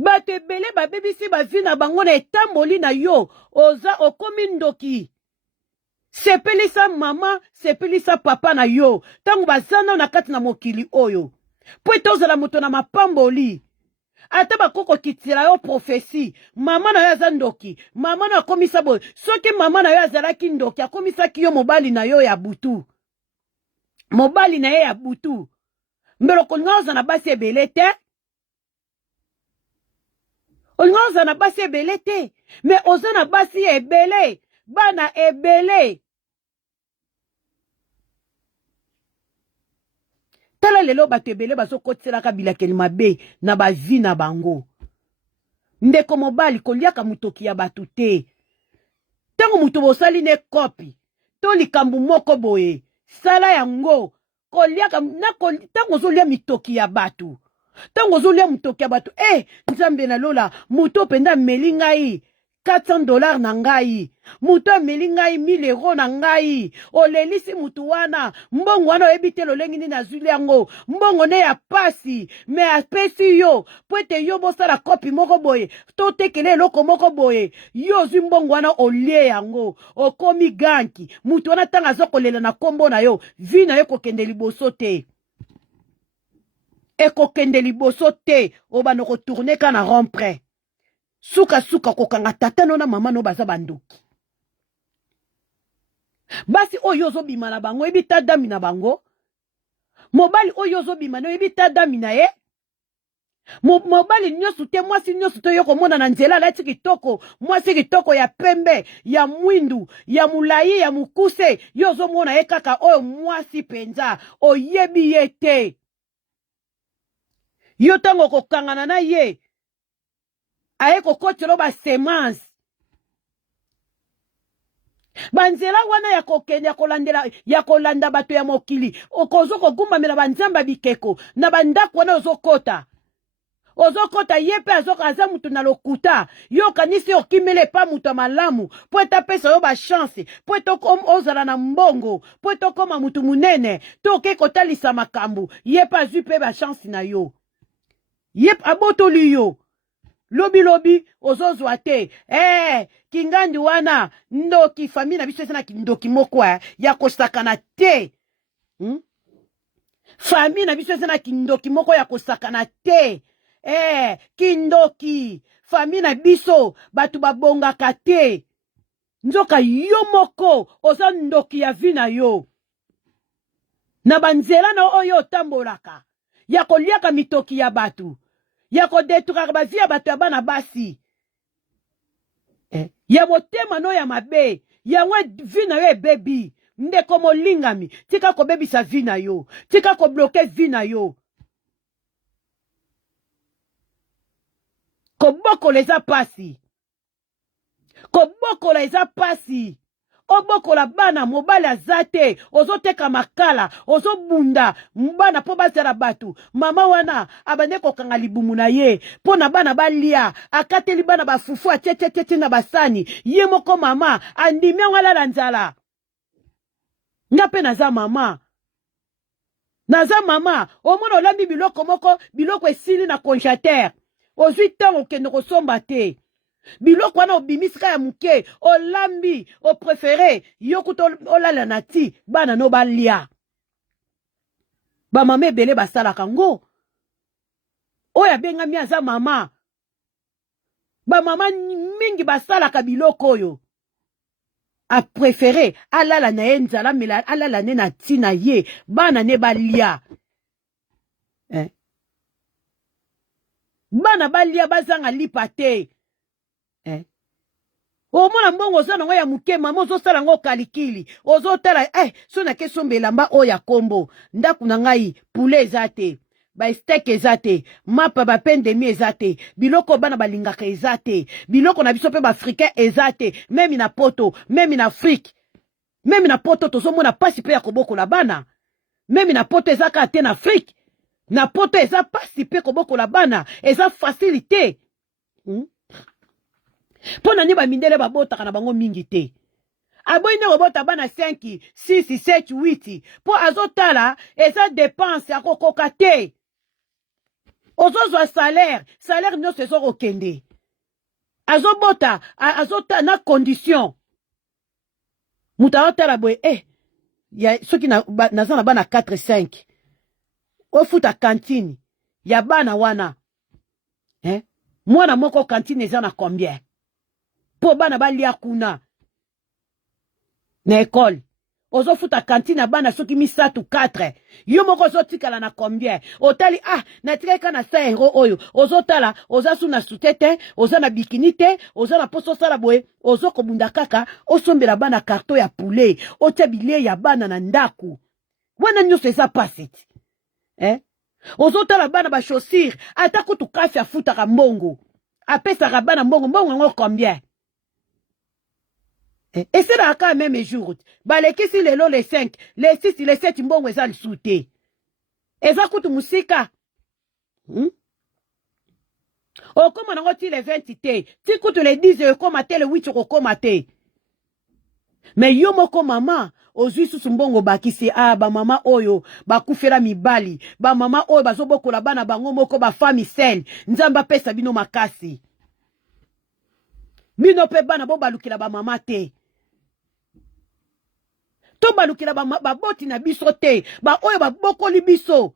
Bato ebele babebisi bavi na bango na etamboli na yo oza okomi ndoki. Sepelisa mama, sepelisa papa na yo. Tango bazana na kati na mokili oyo. Po etozala moto na mapamboli. Ata bakoko kitila yo profesi. Mama na yo aza ndoki. Mama na akomisa boy. Soki mama na yo azalaki ndoki. Akomisaki yo mobali na yo ya butu. Mobali na ye ya butu. Mbelo kolinga oza na basi ebele te. Olinga oza na basi ebele te. Me oza na basi ebele. Bana ebele. Tala lelo bato ebele baso kotelaka bilakeli mabe na bavi na bango. Ndeko mobali koliaka mutoki ya batu te. Tango mutu bosali ne kopi. To likambu moko boye. Sala yango. Koliaka tango zolia mitoki ya batu. Tango zolia mutoki ya batu. Nzambe na lola. Muto penda melingai. $400 na ngai. Muto ameli ngai 1000 euros na ngai. Olelisi mutu wana. Mbongo wana oyebi lolengi nini azuli yango. Mbongo ne ya pasi. Me apesi yo. Pwete yo bosala kopi moko boye. To tekele eloko moko boye. Yo zwi mbongo wana olie yango. Okomi ganki. Mutu wana tanga zokolela na kombo na yo. Vi na yo kokende liboso te. Ekokende liboso te. Obano kotourne ka na rompre. Suka kokanga tata no na mama no baza bandoki. Basi oyo zo bima na bango ebi tadami na bango. Mobali oyo zo bima no ebi tadami na ye. Mobali nyosu te mwasi nyosu te yoko mona na nzela lati kitoko. Mwasi kitoko ya pembe, ya mwindu, ya mulai, ya mukuse. Yo zo mona ye kaka oyo mwasi penza. Oyebi ye te. Yo tango kokangana na ye. Aye kokotelo ba semence. Banzela wana ya kokende ya kolanda bato ya mokili. Okozo kogumba mela banzamba bikeko. Na bandako wana ozokota. Ozokota yepe aza mutu na lokuta. Yo kanisi okimele pa mutu malamu. Po eta pesa yo ba chance. Po eto ozala na mbongo. Po eto koma mutu munene. Toke kotalisa makambu. Yepe azupe ba chance na yo. Yepe abotoli yo. Lobi ozozwa te. Kingandi wana ndoki famille na biso na kindoki moko ya kosakana te. Famille na biso na kindoki moko ya kosakana te. Kindoki famille na biso batu babongaka te. Nzoka yo moko oza ndoki ya vi na yo. Na banzela na oyo tambolaka. Ya koliaka mitoki ya batu. Ya kodeturaka bavi ya bato ya bana basi. Ya motema no ya mabe. Ya mwe vi na yo ebebi. Ndeko molingami. Tika ko bebisa vi na yo. Tika ko bloke vi na yo. Koboko leza pasi. Koboko leza pasi. Obokola bana mobali azate. Ozoteka makala. Ozobunda. Mbana po basala batu. Mama wana abande kokanga libumu na ye. Po na bana balia. Akateli bana bafufu atete na basani. Ye moko mama. Andimi wala lanzala. Ngape naza mama. Naza mama. Omona olambi biloko moko. Biloko esili na congélateur. Ozwi tango okende kosomba te. Biloko wana obimisika ya muke, olambi, o préféré, yokuto olala na ti, bana no balia. Ba mama ebele basala kango. Oya bengami aza mama. Ba mama mingi basala ka biloko oyo. A préféré, alala na enzala mela, alala ne na ti na ye, bana ne balia. Bana balia bazanga lipa te. Omona mbongo oza nango ya muke mama ozosala ngo kalikili ozotala so na keso mbelamba oya kombo ndaku na ngai poulet eza te ba steak eza te mapa ba pain de mie eza te biloko bana balingaka eza te biloko na biso pe ba africain eza te meme na poto meme na Afrique meme na poto tozomona pasi pe ya kobokola bana meme na poto eza ka te na Afrique na poto eza pasi pe kobokola bana eza facilité. Pona ni ba mindele ba botaka na bango mingi te. Aboyi ne robota bana 5, 6, 7, 8. Po azotala eza dépense ya kokoka te. ozozwa salaire nyonso ezokokende azobota azota na condition mutu aotala boye ya soki naza na bana 4-5 ofuta kantine ya bana wana mwana moko kantine eza na combien po bana balia kuna na ekole ozofuta kantine ya bana soki 3-4 yo moko ozotikala na combien otali natikaka na 100 euro oyo ozotala oza su na sute te oza na bikini te oza na poso osala boye ozokobunda kaka osombela bana karton ya poulet otia bilei ya bana na ndaku wana nyonso eza pasi ti ozotala bana bachaussure ata kutu kafi afutaka mbongo apesaka bana mbongo yango combien eselaka ka meme jour balekisi lelo le 5 le 6 le 7 mbongo eza lisu te eza kutu musika okoma nango ti le 20 te ti kutu le 10 okoma te le 8 okokoma te me yo moko mama ozwi susu mbongo bakisi bamama oyo bakufela mibali bamama oyo bazobokola bana bango moko bafami sel nzambe apesa bino makasi bino mpe bana bo balukela bamama te to balukela baboti na biso te oyo babokoli biso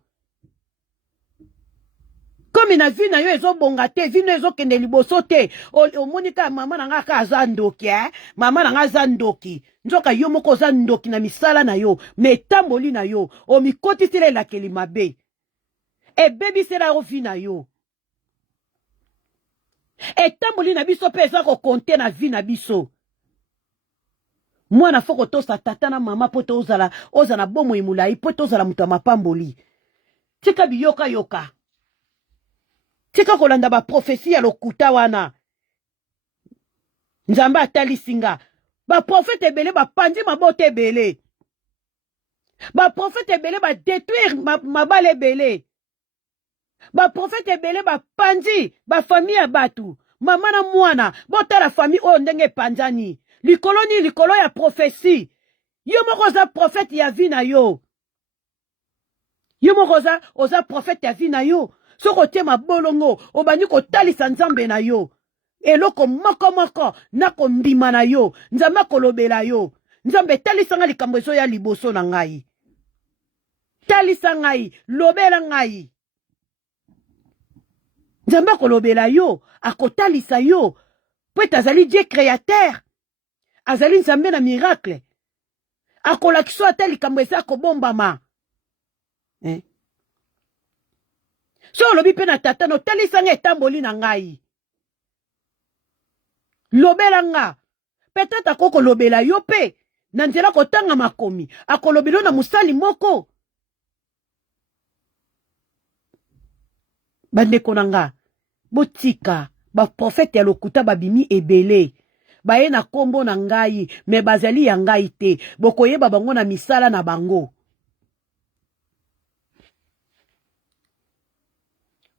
komi na vi na yo ezobonga te vi na ezokende liboso te omoni ka mama na nga ka aza ndoki mama na nga aza ndoki nzoka yo moko oza ndoki na misala na yo me etamboli na yo omikotisela elakeli mabe ebebisela yo vi na yo etamboli na biso mpe eza kokonte na vi na biso mwana foko tosa tata na mama po tozala na bomoi mulai po tozala mutu ya mapamboli tika biyoka tika kolanda baprofesi ya lokuta wana nzambe atalisi nga baprofete ebele bapandi mabota ebele baprofete ebele badetruire mabala ebele baprofete ebele bapandi bafamille ya batu mama na mwana botala famille oyo ndenge epanzani likolo ya profesi yo moko oza profete ya vi na yo yo moko oza profete ya vi na yo soki otie mabolongo obandi kotalisa nzambe na yo eloko moko na kondima na yo nzambe akolobela yo nzambe talisanga likambo ezoya liboso na ngai talisa ngai lobela ngai nzambe akolobela yo akotalisa yo po ete azali Dieu créateur azali nzambe na miracle akolakisa ata likambo eza kobombama so olobi mpe na tata no talisanga etamboli na ngai lobela nga peut-être akokolobela yo mpe na nzela kotanga makomi akolobela na mosali moko bandeko na nga botika baprofete ya lokuta babimi ebele baye na kombo na ngai me bazali ya ngai te bokoyeba bango na misala na bango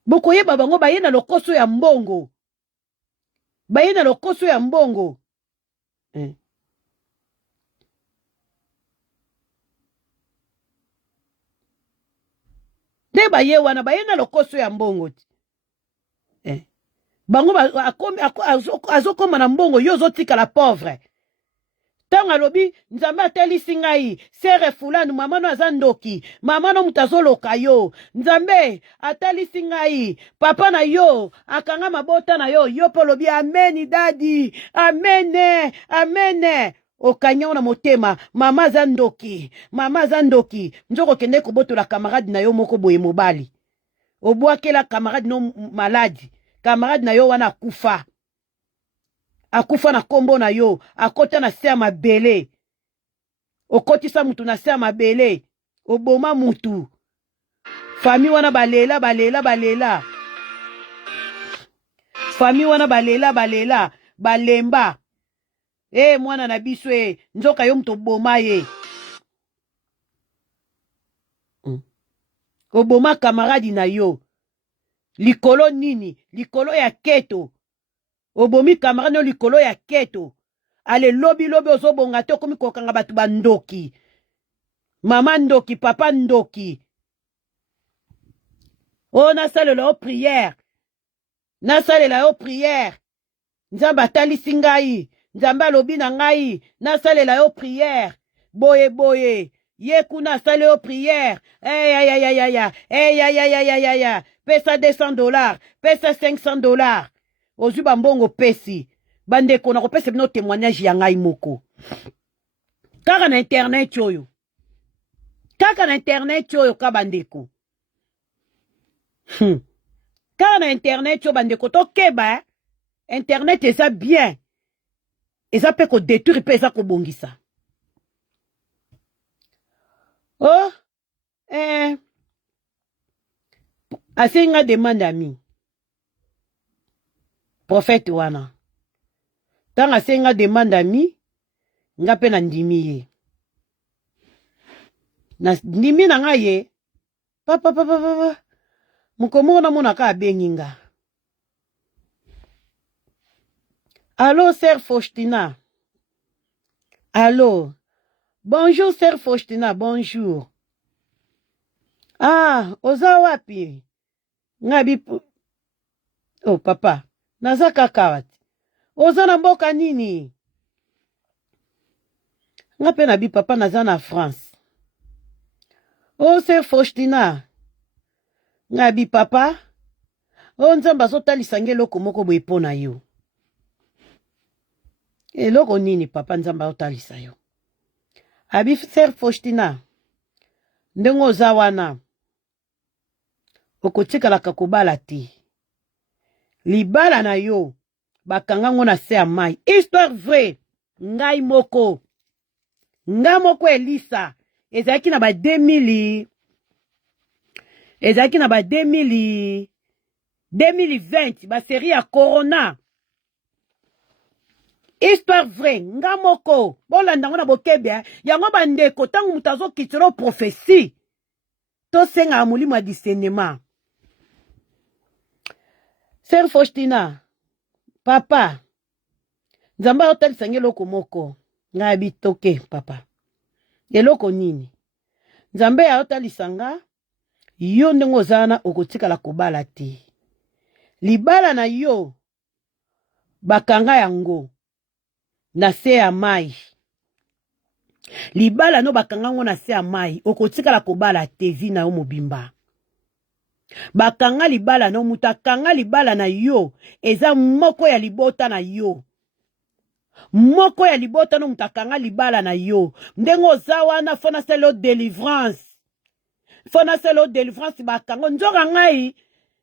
bokoyeba bango baye na lokoso ya mbongo baye na lokoso ya mbongo nde baye wana baye na lokoso ya mbongo bango azokoma na mbongo yo ozotikala pauvre ntango alobi nzambe atelisi ngai sere fulani mama no aza ndoki mama no mutu azoloka yo nzambe atalisi ngai papa na yo akanga mabota na yo yo mpo olobi ameni dadi amene okanya na motema mama aza ndoki nzoko kende kobotola kamarade na yo moko boye mobali obwakela kamarade no maladi kamarade na yo wana akufa na kombo na yo akota na se ya mabele okotisa mutu na se ya mabele oboma mutu fami wana balela fami wana balela balemba mwana na biso nzoka yo mutu oboma ye oboma kamaradi na yo likolo nini likolo ya keto obomi kamaradi no likolo ya keto ale lobi ozobonga te okomi kokanga batu bandoki mama ndoki papa ndoki Oh, nasalela yo prière. Nasalela yo prière. Nzambe atalisi ngai. Nzambe alobi na ngai. Nasalela yo prière. Boye boye. Ye kuna asali yo prière. Pesa $200. Pesa $500. Ozwi bambongo pesi. Bandeko na kopesa bino témoignage ya ngai moko. Kaka na internet oyo. Kaka na internet oyo ka bandeko. Kaka na internet oyo bandeko to keba. Internet eza bien. Eza pe ko détruire pe eza ko bongisa. Oh, asenga demande ami. Prophète wana. Tanga asenga demande ami, nga pe na ndimi ye. Na ndimi na nga ye, papa. Mukomo na mona ka abengi nga. Allô, sœur Faustina. Allô. Bonjour, sœur Faustina, bonjour. Ah, oza wapi? Ngabi. Oh, papa. Naza kakawat. Oza na mboka nini? Nga pe nabi papa naza na France. Oh, sœur Faustina. Ngabi papa. Oh, nzamba zotalisa nge loko moko boye pona yo. Eloko nini papa nzamba zotalisa yo? Abi sœur Faustina. Ndenge oza wana. Okotikalaka kobala te. Libala na yo. Bakanga ngo na se ya mai. Histoire vraie. Ngai moko. Nga moko Elisa. Ezaki na ba 2000. Ezaki na ba 2020. Ba série ya Corona. Histoire vraie. Nga moko. Bolanda ngo na bokebe. Yango bandeko. Tangu mutazo kitiro prophétie. To senga amuli mwa discernement. Sœur Faustina. Papa. Nzamba otalisa nge loko moko. Nga bitoke papa. Eloko nini? Nzambe ya otalisa nga. Yo ndengo zana okotikala kobala te. Libala na yo. Bakanga yango. Na se ya mai. Libala no bakanga ngo na se ya mai. Okotikala kobala te vina yo mobimba. Bakanga libala no mutakanga libala na yo. Eza moko ya libota na yo. Moko ya libota no mutakanga libala na yo. Ndengo zawana fona selo délivrance. Fona selo délivrance bakanga. Njoka ngai.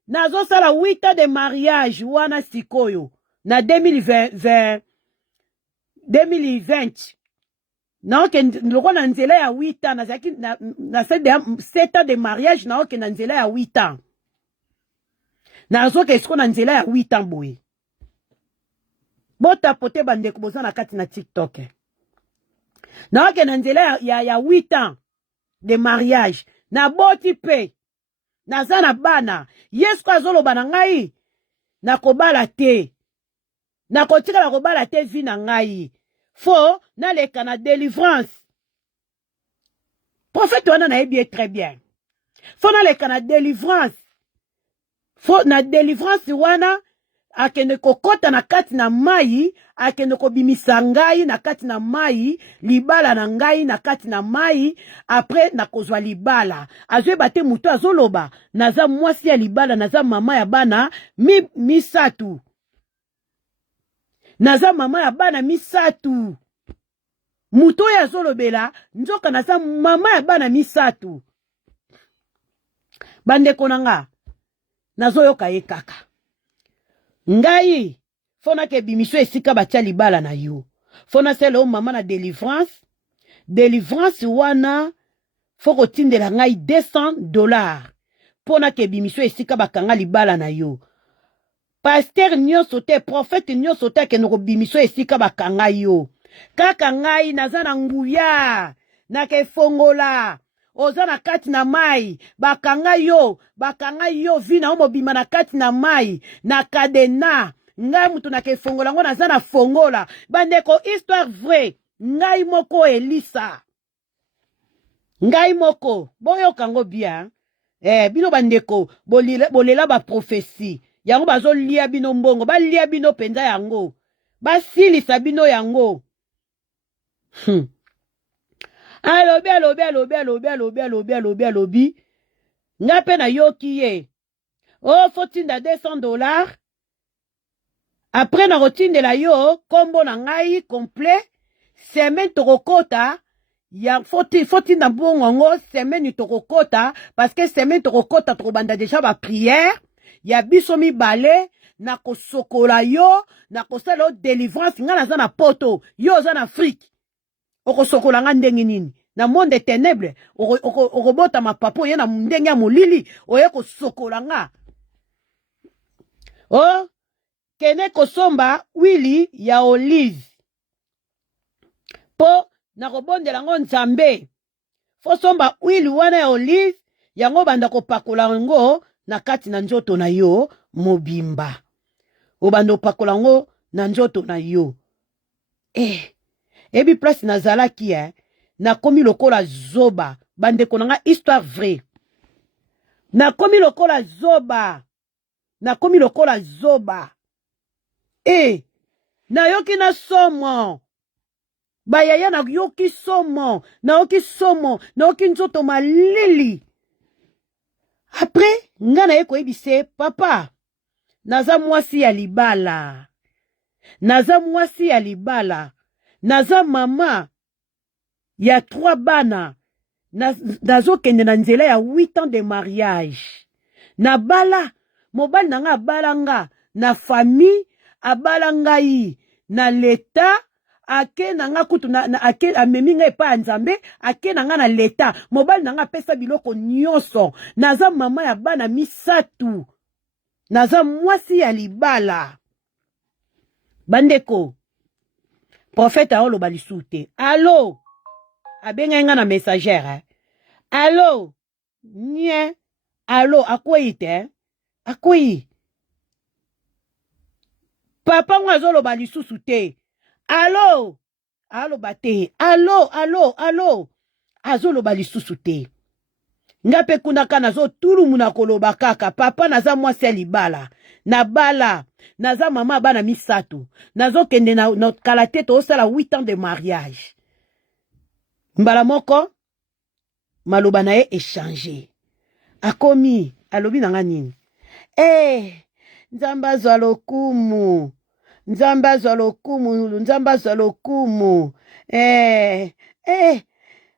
Nazo sala 8 ans de mariage wana sikoyo. Na 2020. Na oke loko na nzela ya 8 ans. Na 7 ans de mariage na oke na nzela ya 8 ans. Na oke siko na nzela ya 8 ans boye. Bota pote bandeko boza na kati na TikTok. Na oke na nzela ya 8 ans de mariage. Na boti pe. Na zana bana. Yesu kwa zolo bana ngai. Na kobala te. Na kotika na kobala te vi na ngai. Fo na leka na délivrance. Prophète wana na ebi très bien. Fo na leka na délivrance. Fo na délivrance wana akende kokota na kati na mai, akende kobimisa ngai na kati na mai, libala na ngai na kati na mai, après na kozwa libala. Azwe bate muto azoloba, naza mwasi ya libala, naza mama ya bana misatu. Naza mama ya bana misatu. Muto ya zolobela, nzoka naza mama ya bana misatu. Bandeko nanga, nazo yoka ye kaka. Ngai, fona ke bimiso esika batia libala na yo. Fona selo mama na délivrance. Délivrance wana, foko tindela ngai $200. Pona ke bimiso esika bakanga libala na yo. Pasteur nyoso te, prophète nyoso te ke noko bimiso esika bakanga yo. Kaka ngai naza na nguya, na ke fongola. Oza na kati na mai, bakanga yo vina omo bima na kati na mai, na kadena, ngai mutu na ke fongola ngo naza na fongola. Bandeko histoire vraie, ngai moko Elisa. Ngai moko, boyo kango bien, Bino bandeko, bolela ba prophétie. Yango bazo lia bino mbongo, ba lia bino penza yango. Ba silisa bino yango. Alobi. Nga pe na yoki ye. Oh, faut tinda $200. Après na rotindela yo, kombo na ngai complet. Semaine tokokota. Ya faut na bongo semaine tokokota. Parce que semaine tokokota tokobanda déjà ba prière. Ya biso mibale. Na kosokola yo. Na kosala délivrance. Nga na zana poto. Yo zana Afrique. Oko sokola nga ndenge nini. Na monde des ténèbres. Oko bota ma papo. Ye na ndenge ya molili. Oye ko sokola nga. Oh. Kene kosomba wili ya olive. Po na kobondela ngo nzambe. Fo somba wili wana ya olive. Yango banda kopakola ngo na kati na njoto na yo mobimba. Obanda kopakola ngo na njoto na yo. Ebi place na zalaki na komi lokola zoba. Bande konanga histoire vraie. Na komi lokola zoba. Na komi lokola zoba. Na yoki na somo. Bayaya na yoki somo. Na yoki somo. Na yoki nzoto malili. Après, nga na yeko ebise, papa, naza mwasi ya libala. Naza mwasi ya libala. Naza mama ya 3 bana. Nazo kende na nzela ya 8 ans de mariage. Na bala, mobali na nga bala nga, na famille, abala ngai, na leta, ake na nga kutu, ake amemi nga epa nzambe, ake na nga na leta, mobali na nga pesa biloko nyonso, naza mama ya bana misatu, naza mwasi ya libala. Bandeko, prophète a oloba lisu te. Allo, abenga nga na messagère, allo, nye, allo, akwei te, akwei. Papa mwa zoloba lisusu te. Allo, allo bate, allo, azoloba lisusu te. Nga pe kuna kana zo tulu muna koloba kaka, papa naza mwasi ya libala, na bala, naza mama bana misatu, nazo kende na kalate to osala 8 ans de mariage. Mbala moko, maloba na ye échanger. Akomi, alobi nanga nini? Nzamba zwa lokumu. Nzamba zwa lokumu. Nzamba zwa lokumu.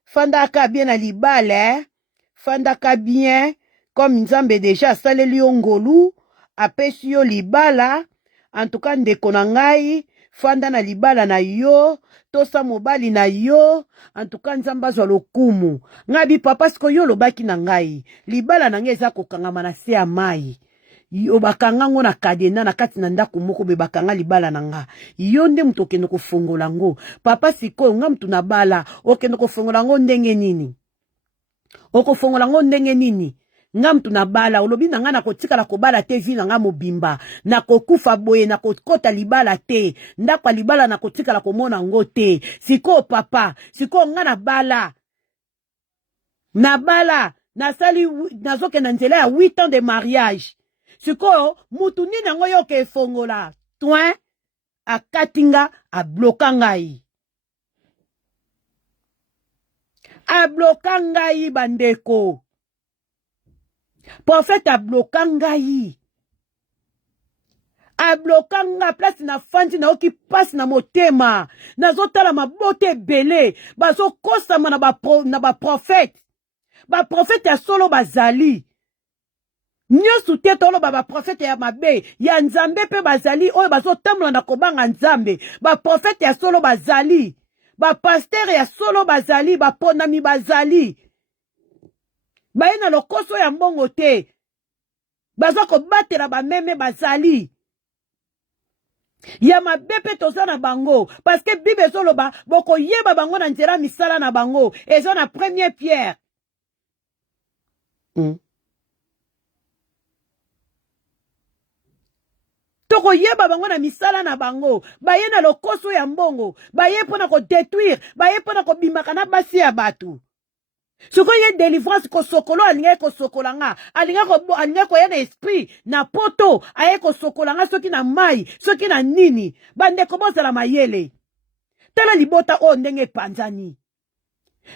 Fandaka bien na libala, Fandaka bien. Comme nzambe déjà saleli yo ngolu. Apesi yo libala. En tout cas ndeko na ngai. Fanda na libala na yo. Tosa mobali na yo. En tout cas nzamba zwa lokumu. Ngabi papa siko yo lobaki na ngai. Libala na ngai eza kokangama na se ya mai. Yo bakanga ngo na kadena na kati na ndako moko be bakanga libala na nga. Yo nde mutu okende kofongola ngo. Papa sikoyo nga mutu na bala okende kofongola ngo ndenge nini? Okofongola ngo ndenge nini? Nga mutu na bala olobi na nga na kotikala kobala te vi na nga mobimba. Na kokufa boye na kokota libala te. Ndako libala na kotikala komona ngo te. Sikoyo papa, sikoyo nga na bala. Na bala, nasali nazoke na nzela ya 8 ans de mariage. Sikoyo, mutu nini yango yoke efongola. Toin, akatinga, abloka ngai. Abloka ngai bandeko. Prophète abloka ngai. Abloka nga place na fandi na oki passe na motema. Nazotala mabote belé. Bazo kosama na ba prophète. Ba prophète ya solo bazali. Nyosu te tolo ba prophète ya mabe ya nzambe pe bazali oyo bazo tamula na kobanga nzambe ba prophète ya solo bazali ba pasteur ya solo bazali ba pondami bazali ba ina lokoso ya mbongo te bazo ko batela ba meme bazali ya mabe pe toza na bango parce que Bible zoloba boko yeba bango na nzela misala na bango ezo na première Pierre. Toko yeba bango na misala na bango baye na lokoso ya mbongo baye pona ko détruire baye pona ko bimaka na basi ya batu Soko ye délivrance ko sokolo alinga ko sokolanga alinga ko yana esprit na poto aye ko sokolanga soki na mai soki na nini bande ko bozala mayele tala libota o ndenge panzani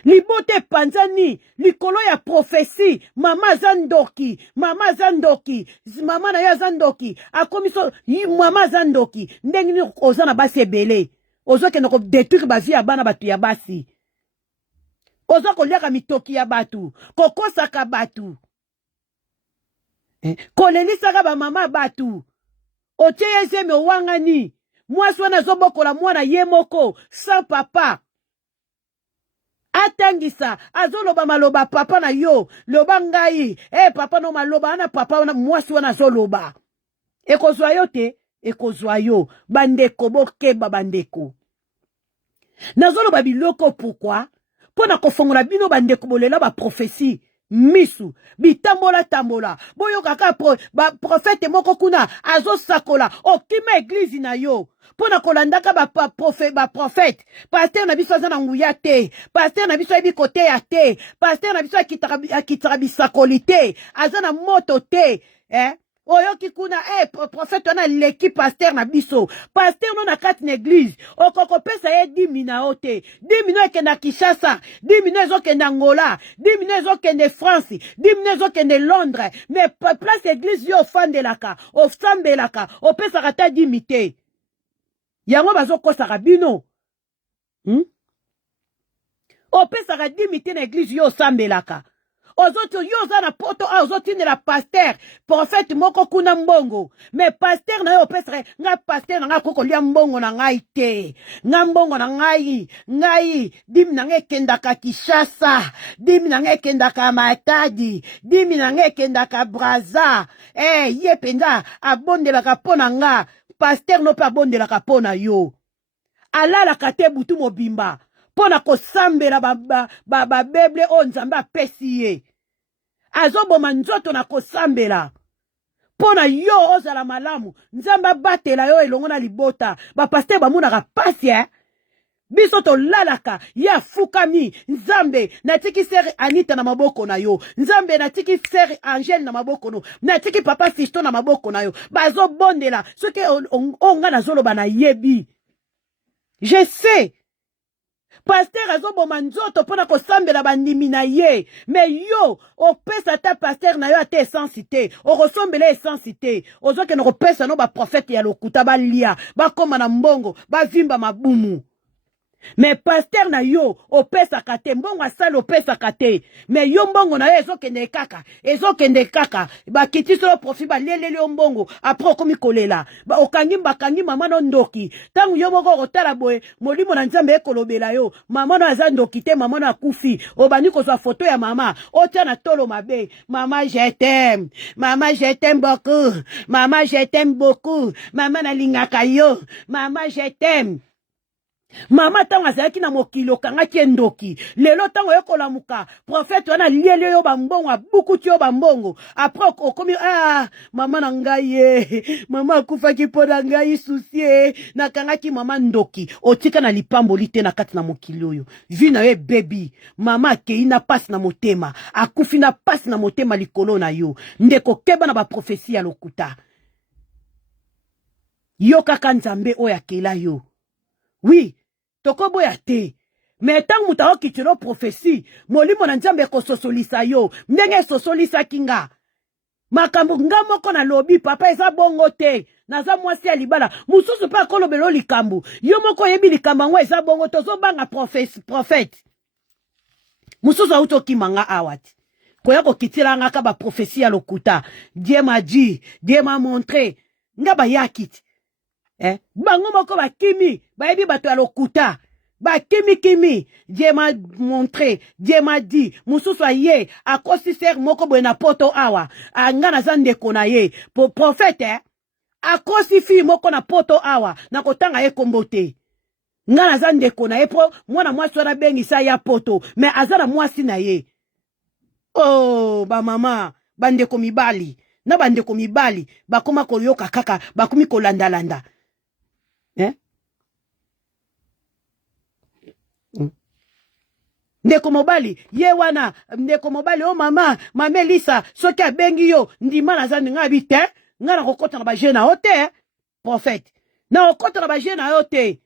libote panzani likolo ya prophétie mama zandoki mama na ya zandoki akomiso mama zandoki ndenge ni ozana basi ebele ozoke na ko détruire ba vie ya bana batu ya basi ozo koliaka mitoki ya batu kokosaka batu kolelisaka ba mama batu otie yezeme owangani mwasi wana azobokola mwana ye moko sans papa atangisa azoloba maloba papa na yo loba ngai papa no maloba ana papa wana mwasi wana azoloba ekozwa yo te ekozwa yo bandeko bokeba bandeko nazoloba biloko pourquoi pona kofongola bino bandeko bolela ba prophétie misu bitambola tambola boyo kaka ba prophète moko kuna azosakola okima église na yo pona kolandaka ba prophète pasteur na biso aza na nguya te pasteur na biso ayebi kote ya te pasteur na biso akitaka bisakoli te aza na moto te oyoki kuna prophète wana leki pasteur na biso pasteur no na kati na église okokopesa ye 10 mina o te 10 mina ekenda Kinshasa 10 mina ezokende Angola 10 mina ezokende France 10 mina ezokende Londres mais place église yo ofandelaka osambelaka opesaka ta 10 mi te yango bazokosaka bino opesaka 10 mi te na église yo osambelaka ozoto yo oza na poto ozotindela pasteur prophète moko kuna mbongo mais pasteur na yo opesaka nga pasteur na nga kokolia mbongo na ngai te nga mbongo na ngai dimi na nga ekendaka Kinshasa dimi na nga ekendaka Matadi dimi na nga ekendaka Braza ye penza abondelaka mpo na nga pasteur no mpe abondelaka mpo na yo alalaka te butu mobimba mpo na kosambela babeble oyo Nzambe apesi ye azoboma nzoto na kosambela mpo na yo ozala malamu Nzambe abatela yo elongo na libota bapaster bamonaka pasi biso tolalaka ye afukami Nzambe natiki sere Anita na maboko na yo Nzambe natiki sere Angèle na maboko no natiki papa Fiston na maboko na yo bazobondela soki onga nazoloba na yebi je sais pasteur azoboma nzoto mpona kosambela bandimi na ye me yo opesa ta pasteur na yo ate esansi te okosombela esansi te ozokende kopesa no baprofete ya lokuta balia bakoma na mbongo bavimba mabumu me pasteur na yo opesaka te mbongo asali opesaka te me yo mbongo na yo ezokende kaka bakiti solo profit baleleli yo mbongo apres okomi kolela bakangi mama no ndoki ntango yo moko okotala boye molimo na Nzambe ekolobela yo mama no aza ndoki te mama no akufi obandi kozwa foto ya mama otia na tolo mabe mama je t'aime beaucoup mama je t'aime beaucoup mama nalingaka yo mama je t'aime mama tango azalaki na mokili okangaki endoki lelo tango yokolamuka prophète wana lieli yo bambongo abukuti yo bambongo apres okomi mama na ngai ye mama akufaki mpo na ngai susi nakangaki mama ndoki otika na lipamboli te na kati na mokili oyo vi na yo ebebi mama akei na pasi na motema akufi na pasi na motema likolo na yo ndeko keba na baprofesi ya lokuta yo kaka Nzambe oyo akela yo oui tokoboya te me tango mutu akokitela prophétie molimo na Nzambe ekososolisa yo ndenge esosolisaki nga makambo nga moko na lobi papa eza bongo te naza mwasi ya libala mosusu mpe akolobela likambo yo moko oyebi likambo yango eza bongo tozobanga prophète mosusu auti okima nga awa te koya kokitela nga ka baprofétie ya lokuta Dieu m'a dit Dieu m'a montré nga bayaki te bango moko bakimi bayebi bato ya lokuta bakimi Dieu m'a montré Dieu m'a dit mususu aye akosi ser moko boye na poto awa anga naza ndeko na ye prophète akosi fi moko na poto awa na kotanga ye kombo te nga naza ndeko na ye po mwana mwasi wana bengisa ya poto me aza na mwasi na ye oh bamama bandeko mibali na bandeko mibali bakoma koyoka kaka bakomi kolandalanda ndeko mobali ye wana ndeko mobali o mama Lisa soki abengi yo ndima naza nga bi te nga na kokota na baje na yo te prophète na kokota na baje na yo te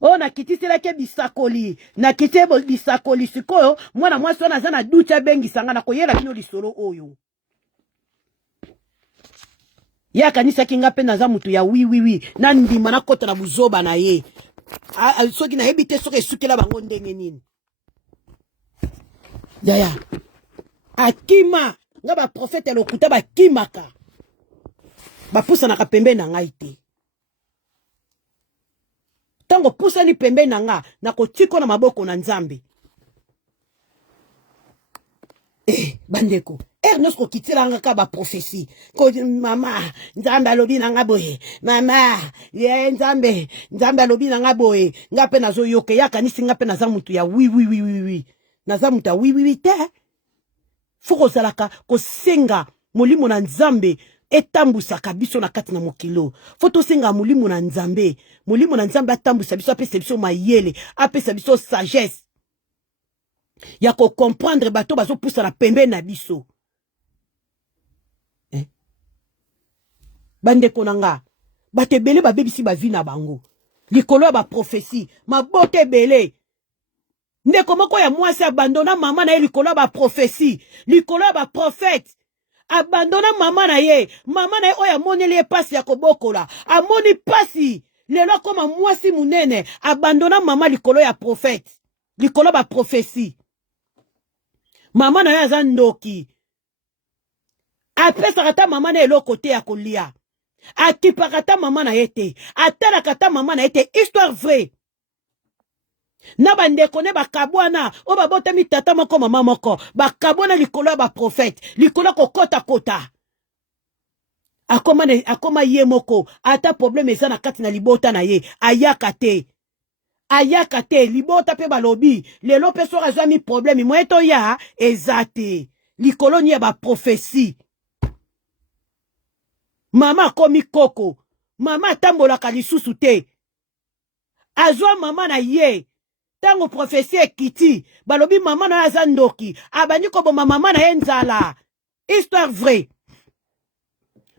o nakitiselaki bisakoli nakiti bisakoli sikoyo mwana mwasi wana aza na duti abengisanga na koyela bino lisolo oyo ye akanisaki nga mpe naza mutu ya wiwiwi na ndima nakota na buzoba na ye soki nayebi te soki esukela bango ndenge nini yaya akima nga baprofete lokuta bakimaka bapusanaka pembeni na ngai te tango pusani pembeni na nga nakotiko na maboko na Nzambe bandeko nyonso kokitela ka baprofesi mama Nzambe alobi na nga boye mama ye Nzambe alobi na nga boye nga mpe nazoyoka yakanisi nga mpe naza mutu ya wiwiwiwiwi naza mutu ya wiwiwi te fo kozalaka kosenga molimo na Nzambe etambusaka biso na kati na mokilo fo tosenga molimo na Nzambe atambusa biso apesa biso mayele apesa biso sagesse ya ko comprendre bato bazopusa na pembeni na biso bandeko nanga bato ebele babebisi bavi na bango likolo ya baprofesi mabote ebele ndeko moko ya mwasi abandona mama na ye likolo ya baprofesi likolo ya baprofete abandona mama na ye oyo amoneli ye pasi ya kobokola amoni pasi lelo akoma mwasi munene abandona mama likolo ya profete likolo ba profesi mama na ye aza ndoki apesaka ta mama na eloko te ya kolia akipaka ta mama na ye te atalaka ta mama na ye te histoire vraie na bandeko ne bakabwana o babotami tata moko mama moko bakabwana likolo ya baprofete likolo kokota kota akoma ye moko ata problème eza na kati na libota na ye ayaka te libota pe balobi lelo pe soka azwami problème mweto ya eza te likolo ni ya baprofesi mama akomi koko mama atambolaka lisusu te azwa mama na ye tango profesi ekiti balobi mama na aza ndoki abandi koboma mama na ye nzala histoire vraie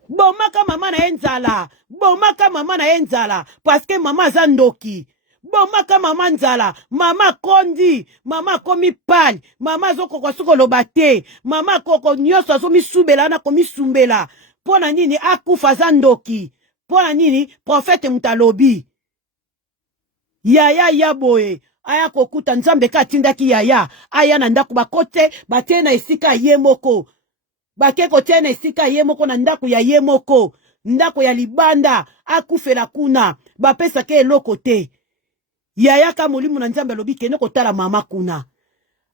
bomaka mama na ye nzala parce que mama aza ndoki bomaka mama nzala mama kondi mama akomi pali mama azokokwa soki oloba te mama akoko nyonso azomisubela na komisumbela mpo na nini akufa aza ndoki mpo na nini profete mutu alobi yaya ya boye aya kokuta Nzambe ka atindaki yaya aya na ndako bakote batie na esika ye moko bake kotie na esika ye moko na ndako ya ye moko ndako ya libanda akufela kuna bapesaka eloko te yaya ka molimo na Nzambe alobi kende kotala mama kuna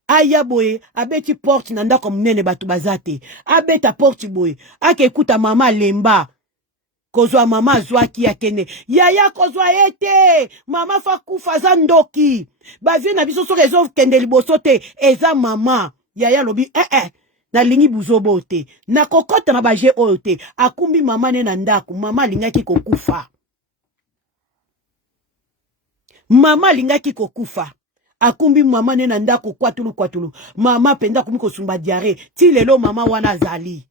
aya boye abeti porte na ndako munene batu bazate abeta porte boye akekuta mama lemba kozwa mama azwaki ya kende yaya kozwa ete mama fa kufa za ndoki bavi na biso soki ezokende liboso te eza mama yaya lobi nalingi buzobo te na kokota na baje oyo te akumbi mama ne na ndako mama alingaki kokufa akumbi mama ne na ndako kwatulu mama penda kumi kosumba diare ti lelo mama wana azali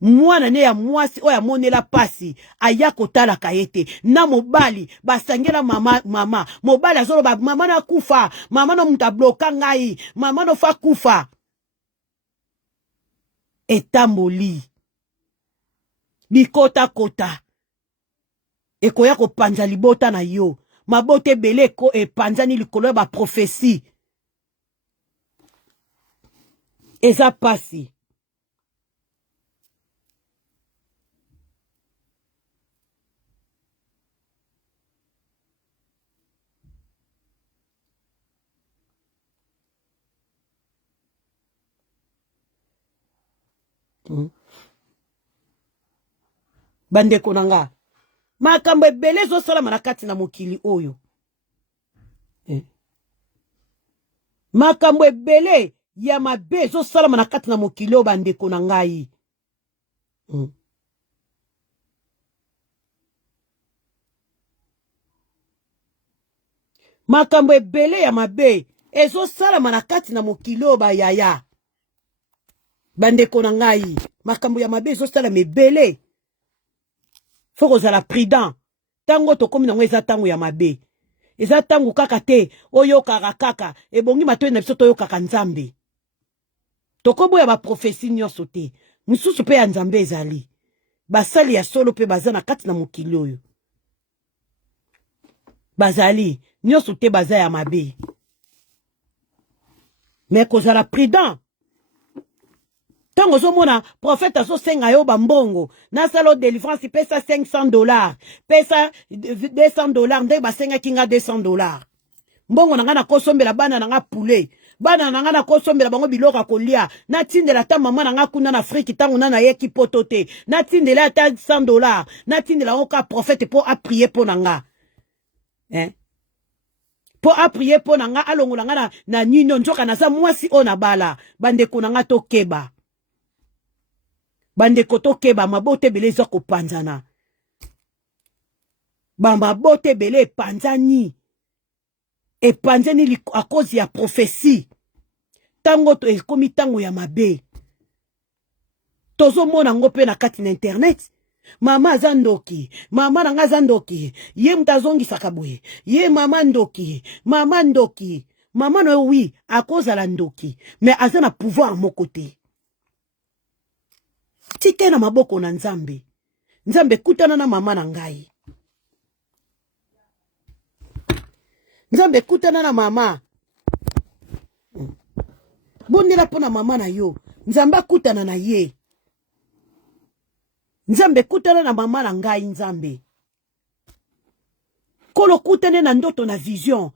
mwana ne ya mwasi oya monela pasi aya kotalaka ye te na mobali basangela mama mobali azoloba mama na kufa mama no muta bloka ngai mama no fa kufa etamboli bikota ekoya kopanza libota na yo mabote ebele ko epanzani likolo ya baprofesi eza pasi bandeko nanga makambo ebele ezosalama na kati na mokili oyo makambo ebele ya mabe ezosalama na kati na mokili oyo bandeko na ngai makambo ebele ya mabe Ezo sala manakati na mokilo ba yaya. Bandeko na ngai. Makambo ya mabe ezo sala mebele. Faut kozala prudent. Tango tokomi nango eza tango ya mabe. Eza tango kaka te. Oyo kaka. Ebongi matoyi na biso toyo kaka nzambe. Tokoboya ba profesi nyonso te. Mususu pe ya nzambe ezali. Basali ya solo pe baza na kati na mokili oyo. Bazali. Nyonso te baza ya mabe. Mais kozala prudent. Tango zomona prophète aso senga yo bambongo. Nasalo délivrance pesa $500. Pesa $200. Nde basenga kinga $200. Mbongo nanga na kosombela bana nanga poulet. Bana nanga na kosombela bango biloka kolia. Na tindela ta mama nanga kuna na Afrique tango na yeki potote. Na tindela ta $100. Na tindela oka prophète pour a prier pour nanga. Hein? Pour a prier pour nanga alongola nga na nino njoka na sa mwasi ona bala. Bandeko nanga to keba. Bandeko to keba mabote bele zo kopanzana. Mabote bele panzani. Et panzani à cause ya prophétie. Tango to ekomi tango ya mabe. Tozo mona ngope na kati na internet. Mama zandoki. Mama nanga zandoki. Ye mtazongi sakabwe. Ye mama ndoki. Mama ndoki. Mama no oui. À cause la ndoki. Mais azana pouvoir mon côté. Tike na maboko na nzambe. Nzambe kutana na mama na ngai. Nzambe kutana na mama. Bondela pona mama na yo. Nzamba kutana na ye. Nzambe kutana na mama na ngai nzambe. Kolo kutane na ndoto na vision.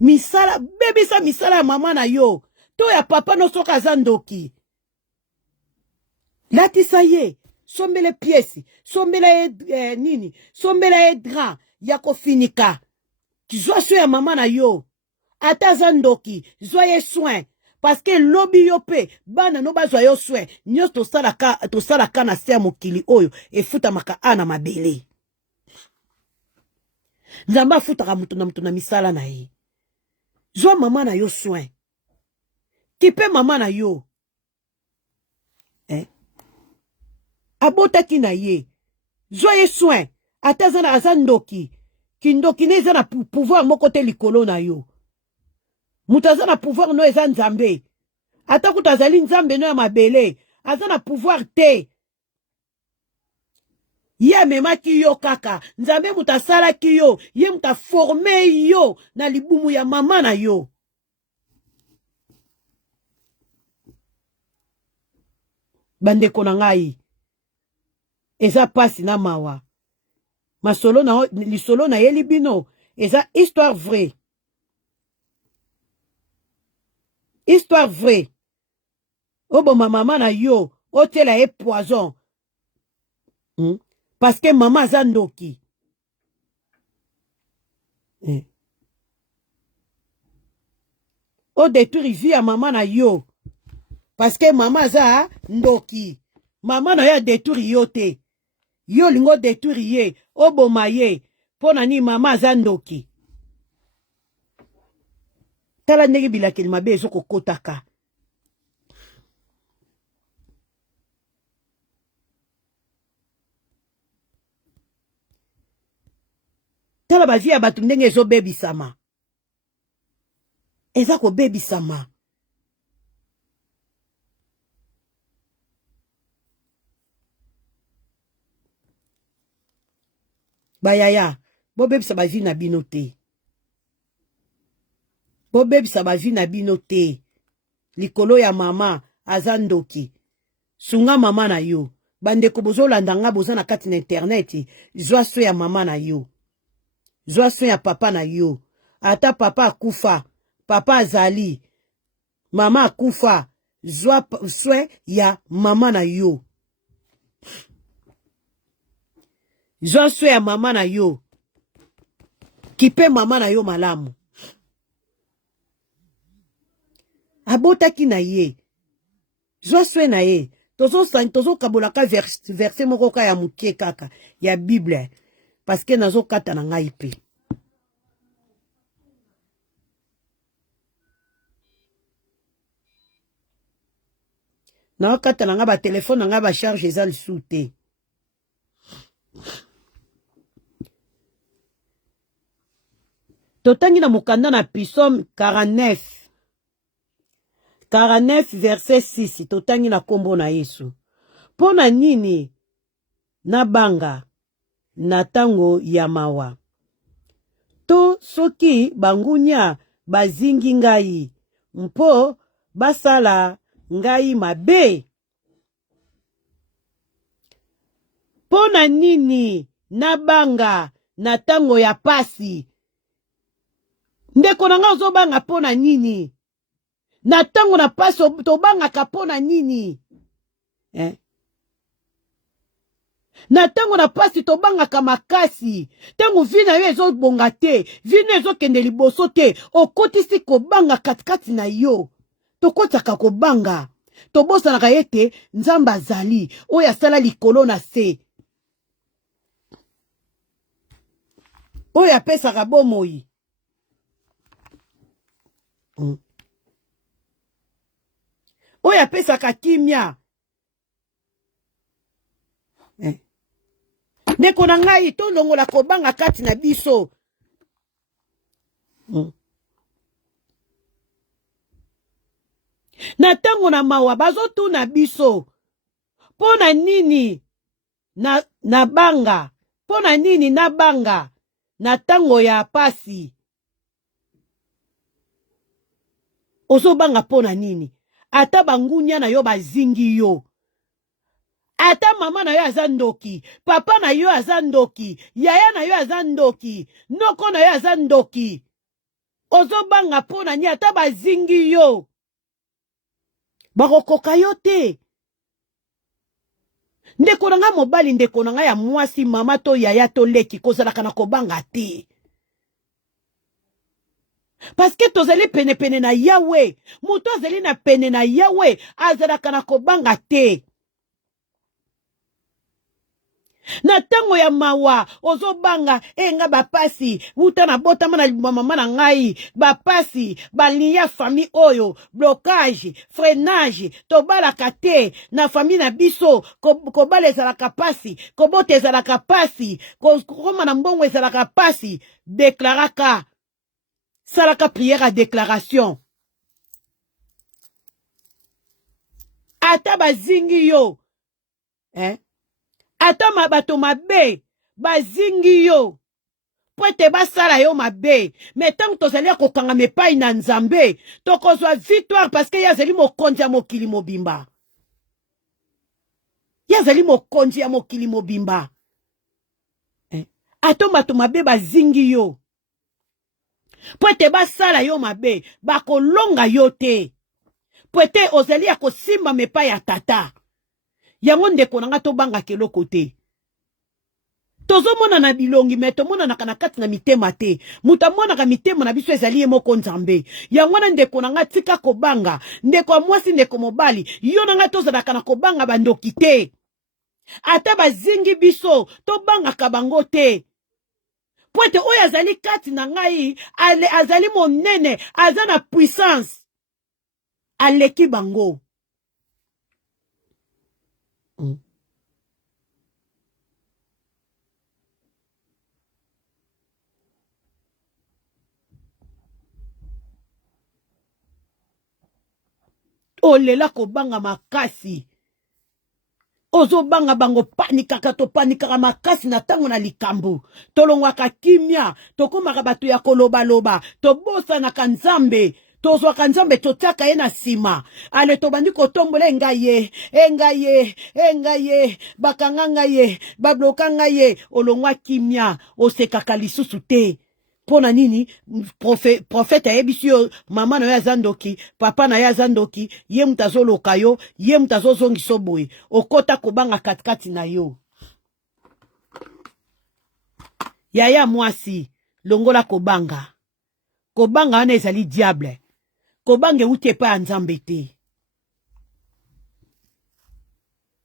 Misala, bébé sa misala ya mama na yo. To ya papa no soka zandoki. Latisa ye. Sombele pièce. Sombele nini. Sombele drap. Yako finika. Zwa so ya mama na yo. Ata zandoki. Zwa ye soin. Parce que lobi yo pe. Bana no bazwa yo soin. Nyos to salaka na se mokili oyo. E futa maka ana mabele. Nzamba futa mutu na misala na ye. Zwa mama na yo soin. Kipe mama na yo. Abota ki na ye. Zwa ye soin. Ata zana azandoki. Kindoki ne zana pouvoir moko te likolo na yo. Mutazana pouvoir no eza nzambe. Ata kutazali nzambe no ya mabele. Azana pouvoir te. Ye mema ki yo kaka. Nzambe mutasala ki yo. Ye muta forme yo. Na libumu ya mama na yo. Bandeko na ngai. Eza pasi na mawa. Masolo na lisolo na yelibino. Eza histoire vraie. Histoire vraie. Obo mama na yo. Otela e poison. Parce que maman zandoki. O détruire vie à maman na yo. Parce que maman za ndoki. Maman na ya détruire yo te. Yo lingo détruire ye. Obo maye. Pona ni maman zandoki. Tala ndenge bilakeli mabe ezoko kotaka. Tala bazi ya batu ndenge ezo baby sama. Ezako baby sama. Bayaya, bo baby sa bazi na bino te. Bo baby sa bazi na bino te. Likolo ya mama azandoki. Sunga mama na yo. Bandeko bozolanda nga boza na kati na internet. Zwa so ya mama na yo. Zwa so ya papa na yo. Ata papa akufa. Papa azali. Mama akufa. Zwa so ya mama na yo. Zwa so ya mama na yo. Kipe mama na yo malamu. Abotaki na ye. Zwa so na ye. Tozo kabolaka verset moko ka ya mukie kaka. Ya Bible. Parce que nazo kata na ngai pe. Na kata na nga ba téléphone na nga ba charge eza lisu te. Totangi na mukanda na Psaume 49 verset 6 totangi na kombo na Yesu. Pona nini na banga na tango ya mawa? To soki bangunya bazingi ngai mpo basala ngai mabe. Pona nini na banga na tango ya pasi? Ndeko na nga ozobanga pona nini? Na tango na pasi tobangaka pona nini? Na tango na pasi tobangaka makasi. Tango vi na yo ezobonga te, vi na ezokende liboso te, okotisi kobanga katikati na yo. Tokotaka kobanga. Tobosanaka ete Nzambe azali, oyo asala likolo na se. Oyo apesaka bomoi. Oyo apesaka kimia. Ndeko na ngai tolongola kobanga kati na biso. Na tango na mawa bazotuna biso. Pona nini na banga? Pona nini na banga na tango ya pasi? Ozobanga pona nini? Ata bangunya na yo bazingi yo. Ata mama na yo aza ndoki, papa na yo aza ndoki, yaya na yo aza ndoki, noko na yo aza ndoki. Ozobanga pona ni ata bazingi yo. Bakokoka yo te. Ndeko na nga mobali, ndeko na nga ya mwasi, mama to yaya to leki kozalaka na kobanga te. Parce que tozali pene na Yahweh. Muto azali na pene na Yahweh azalaka na kobanga te. Na tango ya mawa ozobanga nga bapasi uta na botama na mama na ngai bapasi balia famille oyo blocage freinage tobalaka te na famille na biso kobala ezalaka pasi kobota ezalaka pasi koma na mbongo ezalaka pasi deklaraka salaka prière à déclaration ata bazingi yo ata mabato mabe bazingi yo poete basala yo mabe mais tango tozali kokanga mepai na Nzambe tokozwa victoire parce que yazali mokonzi ya mokili mobimba yazali mokonzi ya mokili mobimba ata bato mabe bazingi yo poete basala yo mabe bakolonga yo te poete ozali ya kosimba mepai ya tata. Yango ndeko nanga tobanga keloko te. Tozomona na bilongi me tomona na kati na mitema te. Muta mona ka mitema na biso ezali moko Nzambe. Yango na ndeko nanga tika kobanga. Ndeko mwasi ndeko mobali. Yo nanga tozalaka na kobanga bandoki te. Ata bazingi biso tobanga kabango te. Poete oyo azali kati na ngai azali monene azana puissance. Aleki bango. Olela kobanga makasi. Ozo banga bango panikaka to panikaka makasi na tango na likambo. Tolongwaka kimia. Tokomaka bato ya koloba loba. Tobosa na kanzambe. Tozwaka Nzambe totiaka ye na sima. Ale tobandi kotombola engaye. Bakanga ngaye. Babloka ngaye. Olongwa kimia. Osekaka lisusu te. Pona nini prophète ayebisi yo mama na yo azandoki papa na yo azandoki ye mutazo loka yo ye mutazo zongiso boye okota kobanga katikati na yo yaya mwasi longola kobanga wana ezali diable kobanga euti epai ya Nzambe te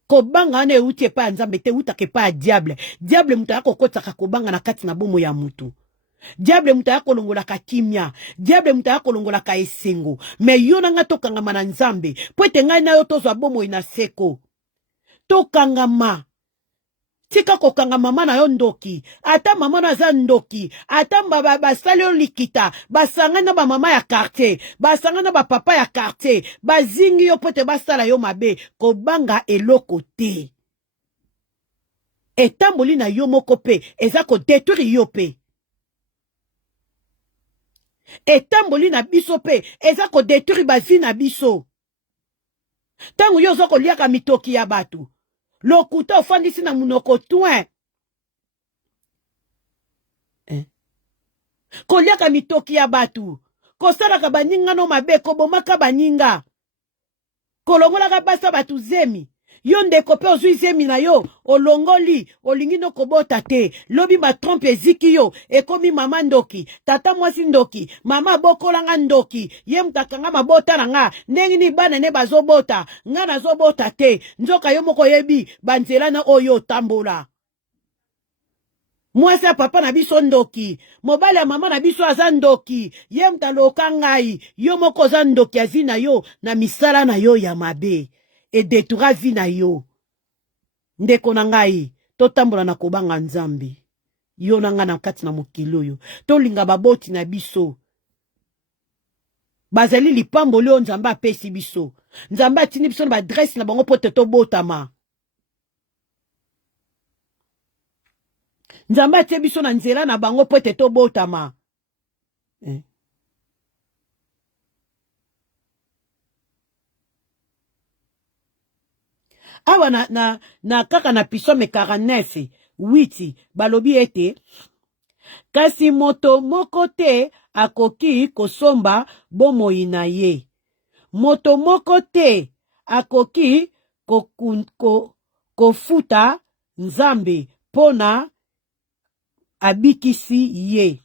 kobanga wana euti epai ya Nzambe te utaka epai ya diable mutu akokotaka kobanga na kati na bomo ya mutu Diable muta kolongola ka kimia, diable muta kolongola ka esengo, me yo nanga tokangama na nzambe, po ete ngai na yo tozwa bomoi na seko. Tokangama. Tika kokanga mama na yo ndoki, ata mama na za ndoki, ata basali yo likita, basanga na ba mama ya quartier, basanga na ba papa ya quartier, bazingi yo pote basala yo mabe, kobanga eloko te. Etamboli na yo moko pe, eza ko détruire yo pe. Etamboli na biso pe, eza ko détruire ba vie na biso. Tango yo zoko liaka mitoki ya batu. Lokuta ofandisi na munoko tuen. Koliaka mitoki ya batu. Kosalaka baninga no mabe, kobomaka baninga. Kolongolaka basa batu zemi. Yo ndeko pe ozui zemi na yo, olongoli, olingi no kobota te. Lobi ba trompe eziki yo, ekomi mama ndoki, tata mwasi ndoki, mama bokolanga ndoki, ye mutakanga mabota na nga, nengi ni bana ne bazobota, nga nazobota te, nzoka yo moko yebi, banzela na oyo tambola. Mwasi ya papa na biso ndoki, mobali ya mama na biso aza ndoki, ye mutaloka ngai, yo moko za ndoki azina yo, na misala na yo ya mabe. Et détruira vie na yo. Ndeko na ngai, to tambola na kobanga nzambi. Yo nanga na kati na mokilo yo. To linga baboti na biso. Bazali lipambo leo nzamba apesi biso. Nzamba atini biso na ba adresse na bango pote to botama. Nzamba atie biso na nzela na bango pote to botama. Awa na kaka na pisome 49 8 balobi ete kasi moto moko te akoki kosomba bomoi na ye. Moto moko te akoki kofuta nzambe pona abikisi ye.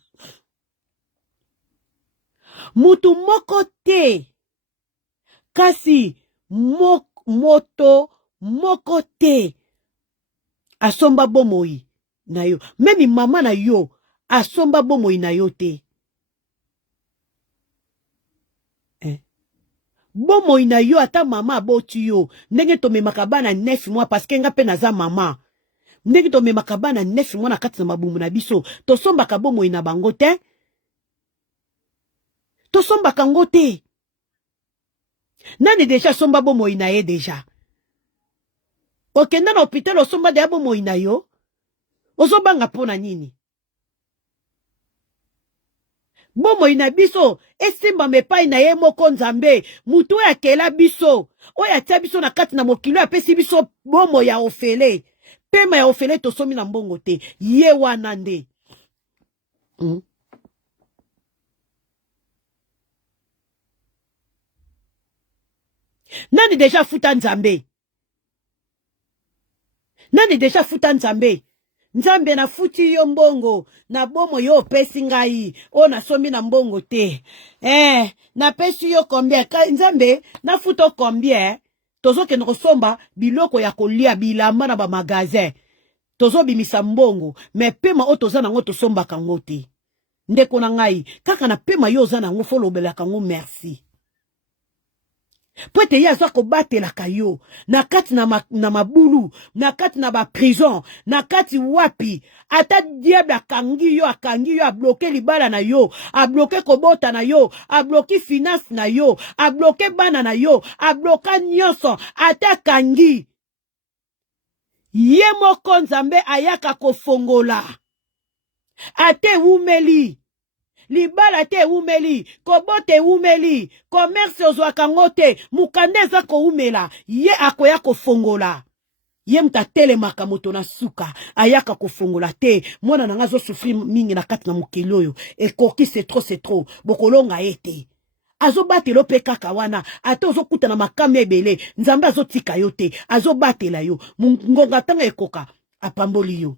Mutu moko te kasi moto moko te asomba bomoi na yo. Memi mama na yo asomba bomoi na yo te. Bomoi na yo ata mama aboti yo. Ndenge tomemaka bana 9 mois parce que nga pe naza mama. Ndenge tomemaka bana 9 mois na kati na mabumu na biso. Tosombaka bomoi na bango te. Tosombaka ngo te. Nani deja somba bomoi na ye deja? Okenda na hôpital osomba de bomoi na yo. Ozobanga pona nini? Bomoi na biso esimba mepai na ye moko nzambe. Mutu ya kela biso. Oya tia biso na kati na mokilo apesi biso bomoi ya ofele. Pema ya ofele tosomi na mbongo te. Ye wana nde. Nani deja futa nzambe? Nani deja futa nzambe? Nzambe na futi yo mbongo. Na bomo yo pesi ngai. O na somi na mbongo te. Na pesi yo combien? Nzambe na futo combien? Tozo ke nokosomba biloko ya kolia bilamba na ba magazin. Tozo bimisa mbongo. Me pema o toza nango tosomba kango te. Ndeko na ngai. Kaka na pema yo za nango folobela kango merci. Poete ya zako bate la kayo, na kati na mabulu, na kati na ba prison, na kati wapi, ata diable akangi yo, abloke libala na yo, abloke kobota na yo, abloke finance na yo, abloke bana na yo, abloka nyonso, ata kangi. Ye moko nzambe ayaka kofongola. Ate umeli. Libala te umeli, kobote umeli, commerce ozwaka ngote, mukandeza ko umela, ye akoya kofongola. Ye mtatelemaka moto na suka, ayaka kofongola te, mwana nanga zo souffrir mingi na kati na mukiloyo, ekoki c'est trop, bokolonga ete. Azo batelo pe kaka wana, ate ozo kuta na makame ebele, nzambe azo tika yo te, azo batela yo, ngonga tanga ekoka, apamboli yo.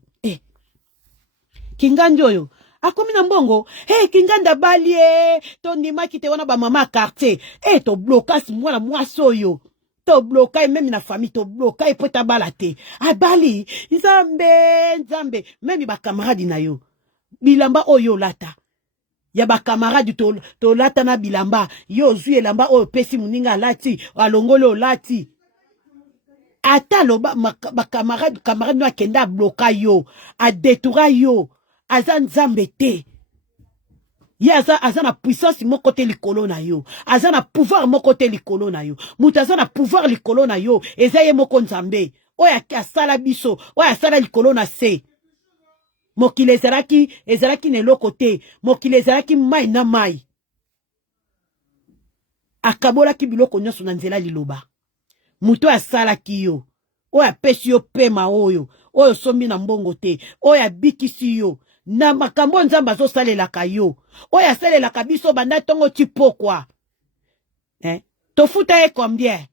Kinganjo yo. Akomi na mbongo, kinganda balie, to nima kite wana ba mama quartier, to blokas mwana mwaso yo, to blokai memi na famille, to blokai pota balate, abali, nzambe, memi ba camarade na yo, bilamba oyo lata ya ba camarade to lata na bilamba yo zui elamba oyo pesi muninga lati alongole olati ata loba ba camarade no akenda bloka yo a détoura yo aza nzambe te ye aza na puissance moko te likolo na yo aza na pouvoir moko te likolo na yo mutu aza na pouvoir likolo na yo eza ye moko nzambe oyo asala biso oyo asala likolo na se mokili ezalaki na eloko te mokili ezalaki mai na mai akabolaki biloko nyonso na nzela liloba mutu oyo asalaki yo oyo apesi yo pema oyo sombi na mbongo te oyo abikisi yo na makambo nzambe azosalelaka yo oyo asalelaka biso banda ntongo ti pokwa tofuta ye combien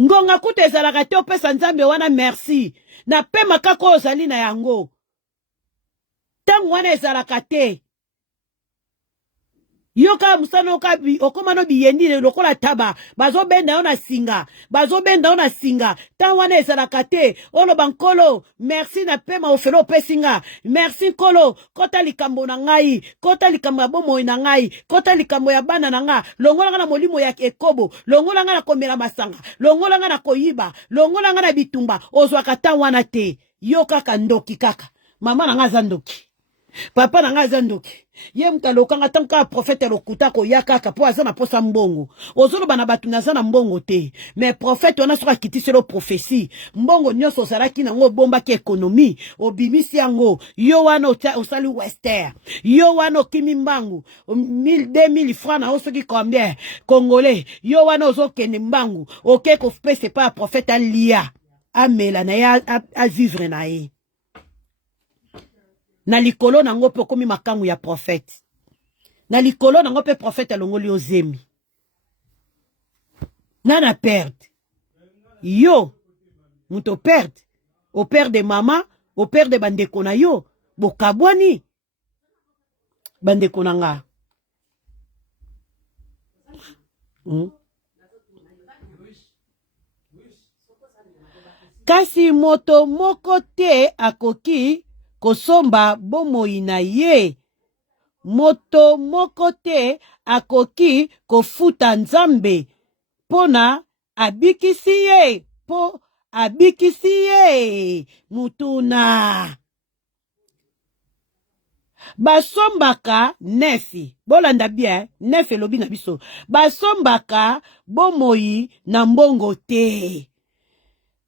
ngonga kuta ezalaka te opesa nzambe wana merci na pema kaka oyo ozali na yango ntango wana ezalaka te yo kaka musana okoma no biyendi lokola taba bazobenda yo na singa ntango wana ezalaka te oloba nkolo merci na pema ofele opesi nga merci nkolo kota likambo na ngai kota likambo ya bomoi na ngai kota likambo ya bana na nga longola nga na molimo ya ekobo longola nga na komela masanga longola nga na koyiba longola nga na bitumba ozwaka ntango wana te yo kaka ndoki kaka mama na nga aza ndoki papa na nga aza ndoki ye mutalokanga tanka prophète lokuta ko yakaka po aza na posa mbongo ozoloba na batu naza na mbongo te mais prophète wana soka kitiselo prophétie mbongo nyonso ozalaki nango bombaki ekonomi obimisi yango yo wana osali wester yo wana okimi mbangu 1000 francs na osoki combien congolais yo wana ozokende mbangu oke kopese pa prophète alia amela na ye avivre na ye na likolo nango pe komi makangu ya prophète na likolo nango pe prophète alongoli ozemi nana perde yo muto perde au père de mama au père de bandeko na yo bokabwani bandeko na nga kasi moto moko te akoki kosomba bomoi na ye moto moko te akoki kofuta nzambe pona abikisi ye po abikisi ye mutuna basombaka nefi bolanda bien nefi elobi na biso basombaka bomoi na mbongo te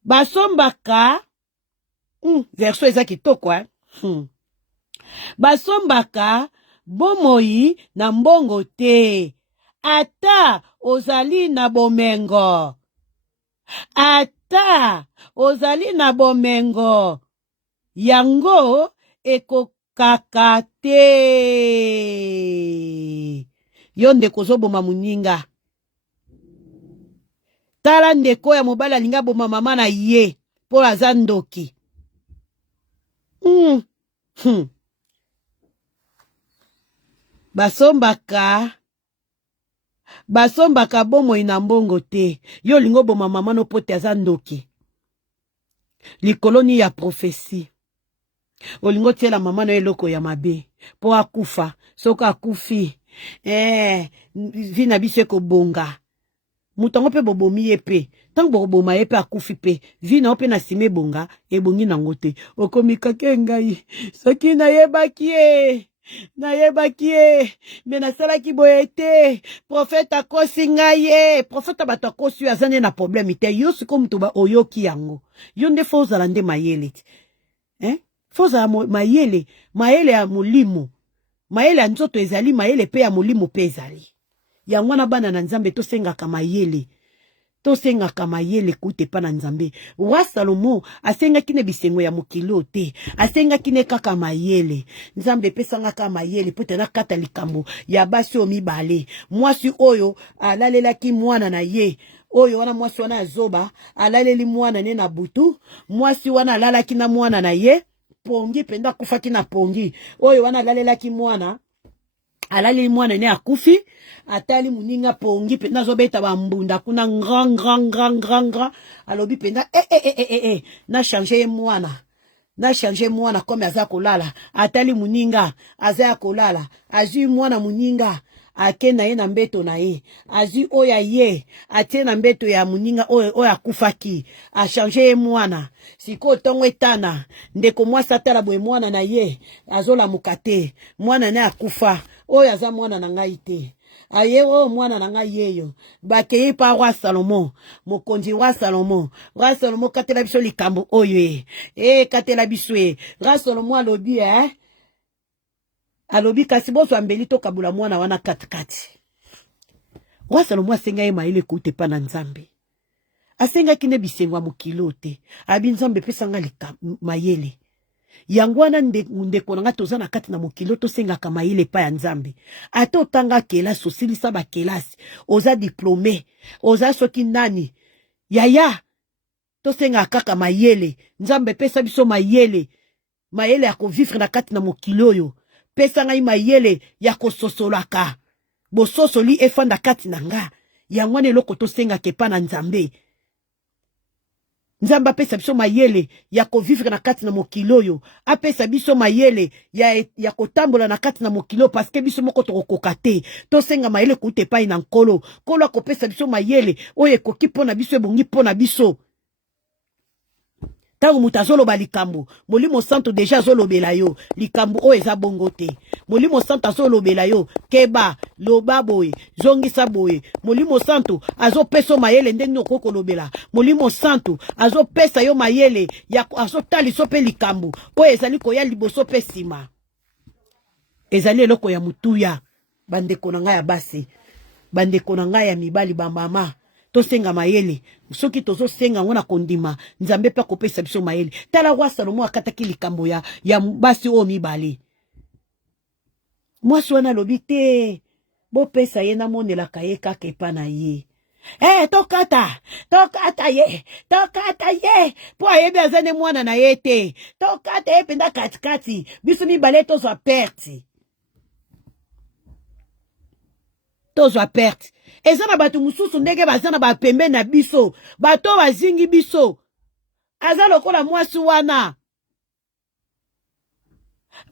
basombaka verso eza kitoko basombaka bomoi na mbongo te ata ozali na bomengo ata ozali na bomengo yango ekokaka te yo ndeko ozoboma moninga tala ndeko ya mobali alinga boma mama na ye mpo aza ndoki basombaka bomoi na mbongo te yo lingo boma mama no pote aza ndoki likoloni ya profesi olingo tiela mama na eloko ya mabe po akufa soko akufi vi na biso ekobonga mutango pe bobomi ye pe tango boboma ye pe akufi pe vi na pe na sime bonga ebongi nango te okomikake ngai soki nayebaki me nasalaki boye te prophète akosi ngai ye prophète bato akosi aza nde na problème te yo siko mutu oyoki yango yo nde fo ozala nde mayele fo ozala mayele ya molimo mayele ya nzoto ezali mayele pe ya molimo pe ezali yango wana bana na nzambe tosengaka mayele kute pa na nzambe roi Salomo asengaki ne bisengo ya mokilo te asengaki ne kaka mayele nzambe pesangaka mayele po tena kata likambo ya basi o mibale mwasi oyo alalelaki mwana na ye oyo wana mwasi wana azoba alaleli mwana ne na butu mwasi wana alalaki na mwana na ye pongi penda kufaki na pongi oyo wana alalelaki mwana alali mwana ne akufi atali muninga pongi pe nazo beta ba mbunda kuna grand alobi penda na changer mwana comme aza kolala atali muninga aza kolala azi mwana muninga akenda ye na mbeto na ye azi oya ye atie na mbeto ya muninga oya kufaki a changer mwana siko tongo etana ndeko mwasi atala boye mwana na ye azola mukate mwana ne akufa oyo aza mwana na ngai te aye o mwana na ngai yeyo bakei pa roi Salomon mokonzi roi Salomon katela biso likambo oyo katela biso roi Salomon alobi kasi boso ambeli to kabula mwana wana katikati roi Salomon asenga ye mayele kute pa na nzambe asenga kine bisengwa mokilo te abi nzambe pesanga mayele yangwana ndeko nanga toza na kati na mokilo tosengaka mayele pa ya nzambe ate otanga kelasi osilisa bakelasi oza diplome oza soki nani yaya tosengaka kaka mayele nzambe pesa biso mayele ya kovivre na kati na mokilo oyo pesa ngai mayele ya kososolaka bososoli efanda kati na nga yangwana eloko tosengaka epa na nzambe nzamba apesa biso mayele ya kovivre na kati na mokilo oyo apesa biso mayele ya kotambola na kati na mokilo paske biso moko tokokoka te tosenga mayele kuute epai na nkolo nkolo akopesa biso mayele oyo ekoki mpona biso ebongi mpona biso tango mutu azoloba likambo molimo santo deja azolobela yo likambo oyo eza bongo te molimo santo azolobela yo keba loba boye zongisa boye molimo santo azopesa mayele ndenge okoki kolobela molimo santo azopesa yo mayele azotaliso mpe likambo oyo ezali koya liboso mpe nsima ezali eloko ya mutuya bandeko na ngai ya basi bandeko na ngai ya mibali bamama tosenga mayele soki tozosenga ngona kondima nzambe pa kopesa biso mayele tala roi Salomon akataki likambo ya basi o mibale mwasi wana lobi te bopesa ye na monelaka ye kaka epa na ye tokata ye po ayebi aza ne mwana na ye te tokata ye penda katikati biso mibale tozwa perte eza na bato mususu ndenge baza na bapembe na biso bato bazingi biso aza lokola mwasi wana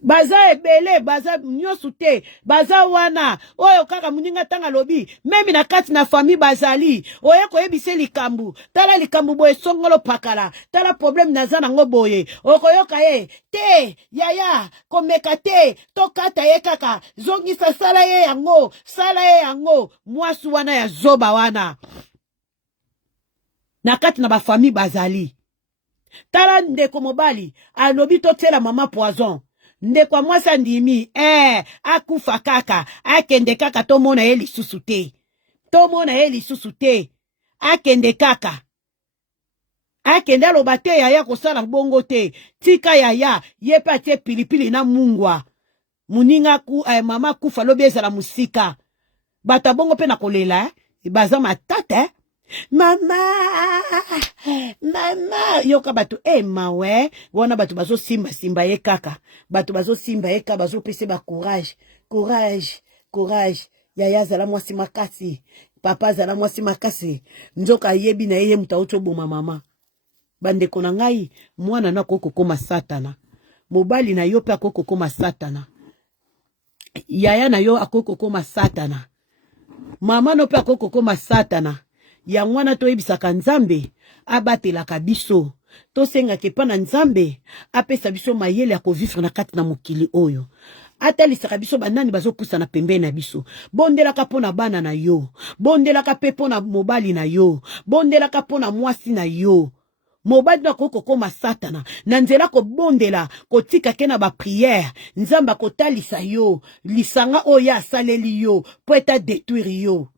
baza ebele baza nyonso te baza wana oyo kaka muninga tanga lobi memi na kati na famille bazali oye koyebise likambo tala likambo boye songolo pakala tala problème naza nango boye okoyoka ye te yaya komeka te tokata ye kaka zongisa sala ye yango mwasi wana ya zoba wana na kati na bafamille bazali tala ndeko mobali alobi totela mama poison ndeko mwasi andimi akufa kaka akende kaka tomona ye lisusu te akende kaka akende aloba te yaya kosala bongo te tika yaya ye pe atie pilipili na mungwa muninga mama kufa lobi ezala musika bato bongo pe na kolela baza matata mama yoka bato mawe wana bato bazo simba ye kaka bato bazo simba ye kaka bazo pese ba courage yaya zala mwasi makasi papa zala mwasi makasi nzoka yebi na ye muta oto boma mama bandeko na ngai mwana na koko koma satana mobali na yo pe akoko koma satana yaya na yo akoko koma satana mama no pe akoko koma satana ya mwana toyebisaka nzambe abatelaka biso tosengaka epa na nzambe apesa biso mayele ya kovivre na kati na mokili oyo atalisaka biso banani bazopusana pembeni na biso bondelaka mpona bana na yo bondelaka mpe mpona mobali na yo bondelaka mpona mwasi na yo mobali na kokoma satana na nzela kobondela kotika ke na bapriere nzambe akotalisa yo lisanga oyo asaleli yo po eta détruire yo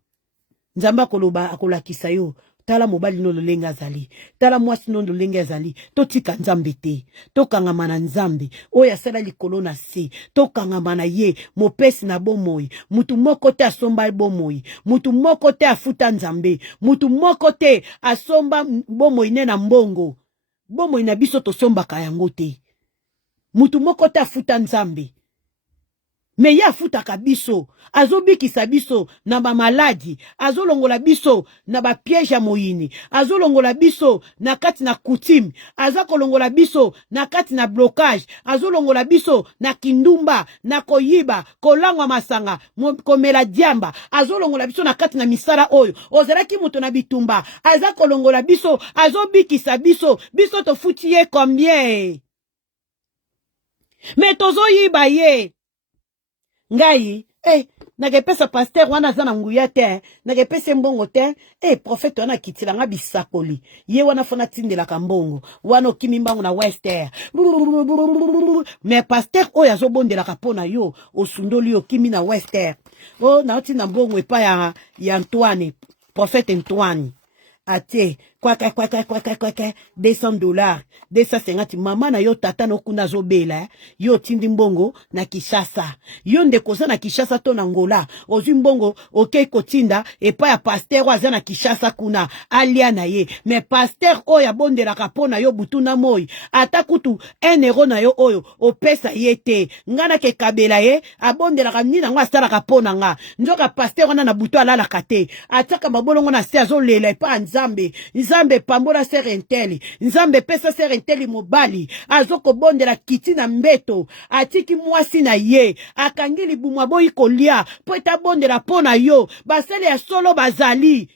nzamba koloba akolakisa yo tala mobali no lolenge azali tala mwasi no lolenge azali totika nzambe te tokangama na nzambe oyo asala likolo na se tokangama na ye mopesi na bomoi mutu moko te asomba bomoi mutu moko te afuta nzambe mutu moko te asomba bomoi ne na mbongo bomoi na biso tosombaka yango te mutu moko te afuta nzambe me ya futaka biso azobikisa biso na ba maladi azolongola biso na ba piège ya moyini azolongola biso na kati na coutume azakolongola biso na kati na blocage azolongola biso na kindumba na koyiba kolangwa masanga komela diamba azolongola biso na kati na misala oyo ozalaki moto na bitumba azakolongola biso azobikisa biso biso tofuti ye combien me tozoyiba ye ngai nakepesa pasteur wana za na nguya te nakepesa mbongo te prophète wana kitilanga bisakoli ye wana fona tindelaka mbongo wana okimi mbango na wester mais pasteur oyo azobondelaka pona yo osundoli okimi na wester naoti na mbongo epa ya Antoine prophète Antoine atie kwaka $200 250 mama na yo tata no kuna zobela yo tindi mbongo na Kishasa yo ndekoza na Kishasa to na Ngola ozwi mbongo okei kotinda epa ya pasteur aza na Kishasa kuna alia na ye mais pasteur oyo abondelaka pona yo butuna moi ata kutu 1 euro na yo oyo opesa ye te ngana ke kabela ye abondelaka nini ngo asalaka pona nga nzoka pasteur wana na butu alalaka te ataka mabolongo na se azolela epa Nzambe pambola ser inteli Nzambe pesa ser inteli mobali azoko bondela kiti na mbeto atiki mwasi na ye akangi libumwa boyi kolia po eta bondela pona yo basele ya solo bazali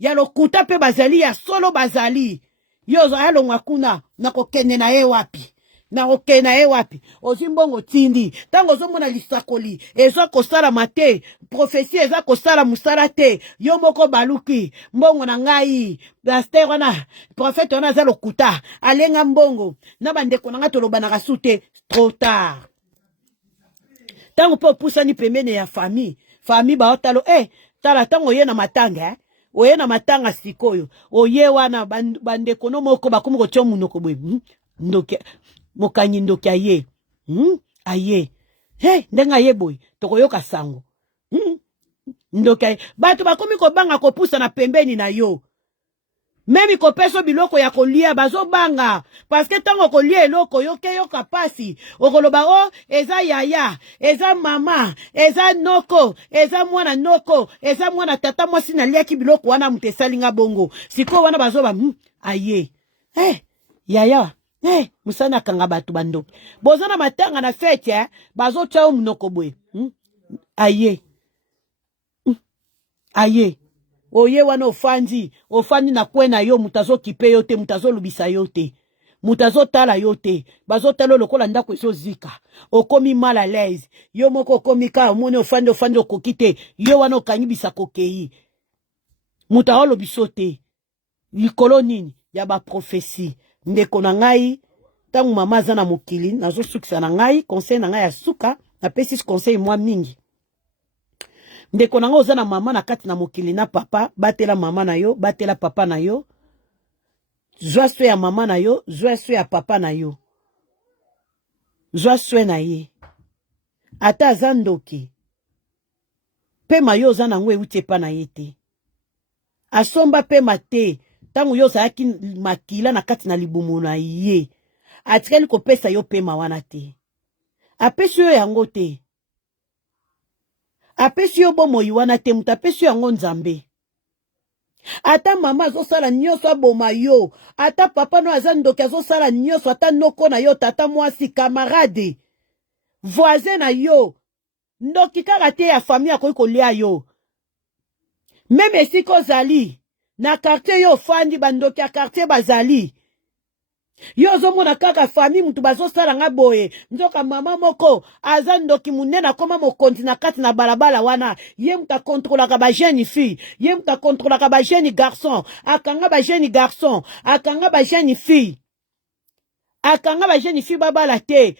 ya lokuta pe bazali ya solo bazali yo zalongwa kuna na kokende na ye wapi na okena ye wapi ozimbongo tindi tango zomona lisakoli eza kosala mate prophétie eza kosala musala te yo moko baluki mbongo na ngai pasteur wana prophète wana za lokuta alenga mbongo na bandeko nanga tolobanaka sute trop tard tango po pusani pembeni ya famille baotalo tala tango ye na matanga oye na matanga sikoyo oye wana bandeko no moko bakomi kotyo munoko bwe ndoke mokanyi ndoki aye aye ndenga ye boy tokoyoka sango ndoki aye bato bakomi kobanga kopusa na pembeni na yo memi kopeso biloko ya kolia bazobanga parce que tango kolia eloko yoka pasi okoloba eza yaya eza mama eza noko eza mwana noko eza mwana tata mwasi na liaki biloko wana mutesalinga bongo siko wana bazoba aye yaya musana kanga batu bandoki bozana matanga na fete bazo chao munoko bwe aye oye wana ofandi na kwena yo mutazo kipe yo te mutazo lubisa yo te mutazo tala yo te bazo tala lokola ndako eso zika okomi mal à l'aise yo moko okomi ka omone ofandi okokite yo wana okanyibisa kokei mutaolo bisote likolo nini ya ba prophétie ndeko na ngai tangu mama za na mokili nazo sukisa na ngai conseil na ngai ya suka na pesi conseil mwa mingi ndeko na ngai oza na mama na kati na mokili na papa batela mama na yo batela papa na yo zwa swe ya mama na yo zwa swe ya papa na yo zwa swe na ye ata aza ndoki pema yo oza nango euti epa na ye te asomba pema te tango yo ozalaki makila na kati na libumu na ye atikali kopesa yo pema wana te apesi yo yango te apesi yo bomoi wana te mutu apesi yo yango Nzambe ata mama azosala nyonso aboma yo ata papa no aza ndoki azosala nyonso ata noko na yo tata mwasi camarade voisin na yo ndoki kaka te ya famille akoki kolia yo meme esika ozali na quartier yo ofandi bandoki ya quartier bazali yo ozomona kaka famille mutu bazosala nga boye nzoka mama moko aza ndoki munene akoma mokonzi na kati na balabala wana ye mutu akontrolaka ba jeune fille ye mutu akontrolaka ba jeune garçon akanga ba jeune garçon akanga ba jeune fille akanga ba jeune fille babala te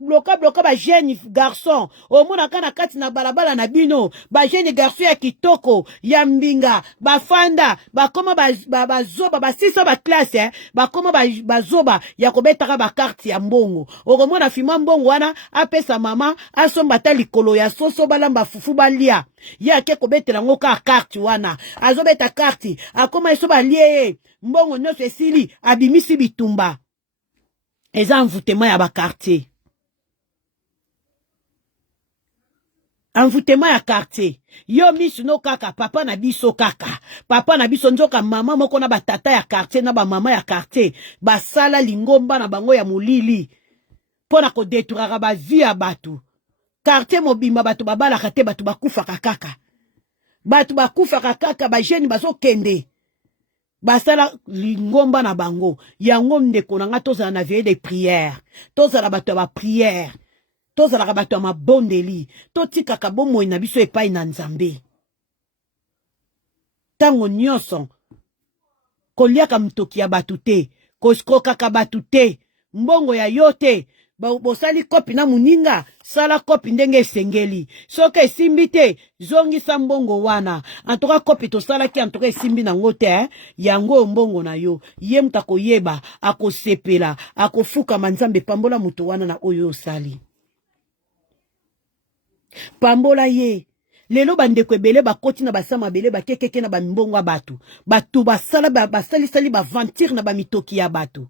bloka ba jeune garçon omonaka na kati na balabala na bino ba jeune garçon ya kitoko ya mbinga bafanda bakoma bazoba basisa ba classe bakoma bazoba ya kobetaka ba carte ya mbongo okomona fima mbongo wana apesa mama asomba ta likolo ya soso balamba fufu balia ye ake kobetela ngo ka carte wana azobeta carte akoma eso balie mbongo nyonso esili abimisi bitumba eza envoûtement ya ba quartier envoûtement ya quartier. Yo misu no kaka, papa na biso kaka. Papa na biso nzoka mama moko na batata ya quartier na ba mama ya quartier. Basala lingomba na bango ya molili. Pona ko détruire ba vie ya batu. Quartier mobimba batu babala kate batu bakufa kaka. Batu bakufa kaka ba jeune bazo kende. Basala lingomba na bango. Yango ndeko na nga tozala na veille de prière. Tozala batu ba prière. Tozala batu ya mabondeli. Totika kabomo na biso epai na Nzambe. Tango nyonso. Koliaka mtoki ya batu te. Koskokaka batu te. Mbongo ya yote. Bosali kopi na muninga. Sala kopi ndenge esengeli. Soke esimbi te. Zongi sa mbongo wana. Antoka kopi to sala ki antoka esimbi na ngote. Yango mbongo na yo. Ye mtako yeba. Ako sepela. Ako fuka manzambe pambola mutu wana na oyo sali. Pambola ye. Lelo bandeko ebele bakoti na basama bele bakekeke na bambongo batu. Batu basala basali sali ba ventir na ba mitoki ya batu.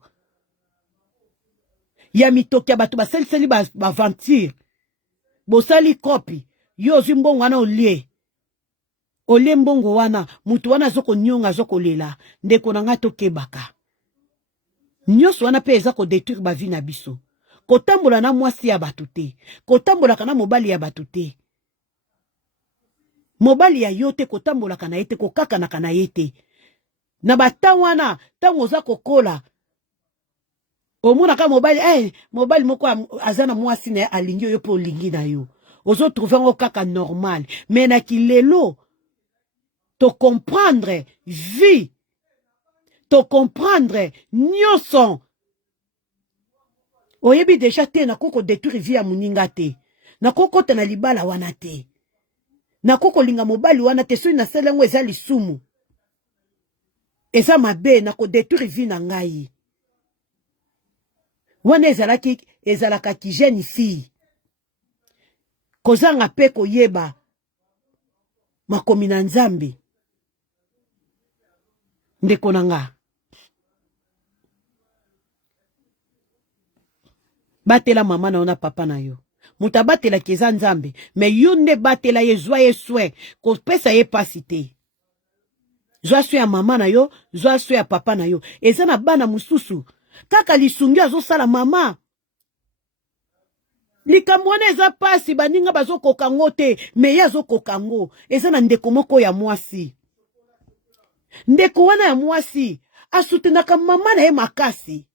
Ya mitoki ya batu basali sali ba ventir. Bosali kopi. Yo zi mbongo wana olie. Olie mbongo wana. Mutu wana zoko nyonga zoko lela. Ndeko na nga tokebaka. Nyonso wana pe eza ko détruire ba vie na biso. Kotambola na mwasi ya batu te. Kotambola kana mobali ya batu te. Mobali ya yote kotambola kana yete kokaka na kana yete. Na bata wana tango za kokola. Omona ka mobali mobali moko azana mwasi na alingi yo po lingi na yo. Ozo trouver ngo kaka normal. Mais na kilelo to comprendre vie. To comprendre nyonso. Oyebi deja te na koko détruire vie ya muninga te. Na koko te na libala wana te. Na koko linga mobali wana te sui na selengo eza lisumu. Eza mabe na ko détruire vie na ngai. Wana ezalaka ki jeune fille. Kozanga pe koyeba makomi na Nzambe. Ndeko na nga. Batela mama na ona papa na yo. Muta batela keza Nzambe. Me yunde batela ye zwa ye swe. Ko pesa ye pasite. Zwa swe ya mama na yo. Zwa swe ya papa na yo. Eza na bana mususu. Kaka lisungi azo sala mama. Likambo wana eza pasi baninga bazo kokango te. Me ye azo kokango. Eza na ndeko moko ya mwasi. Ndeko wana ya mwasi. Asutenaka mama na ye makasi.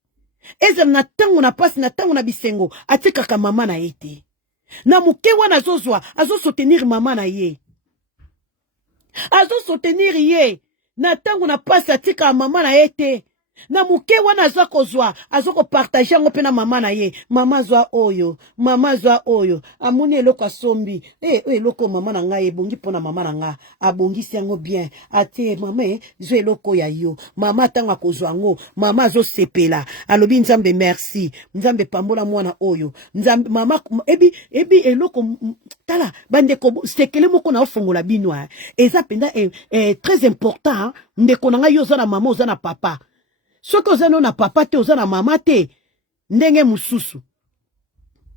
Eza na tango na pasi na tango na bisengo. Atikaka mama na ye te. Na muke wana azozwa. Azo soutenir mama na ye. Azo soutenir ye. Na tango na pasi atika mama na ye te. Na muke wana azoko partager ngo pe na mama na ye. Mama zwa oyo. Mama zwa oyo. Amuni eloko asombi. Eloko mama na nga ebongi pona mama na nga. Abongisi yango bien. Ate mama zwa eloko ya yo. Mama tanga kozwa ngo. Mama zo sepela. Alobi Nzambe merci. Nzambe pambola mwana oyo. Nzambe mama ebi eloko tala bandeko sekele moko na ofongola binwa. Eza penda très important. Ndeko na nga yo za na mama oza na papa. Soki ozano na papa te ozana mama te ndenge mususu.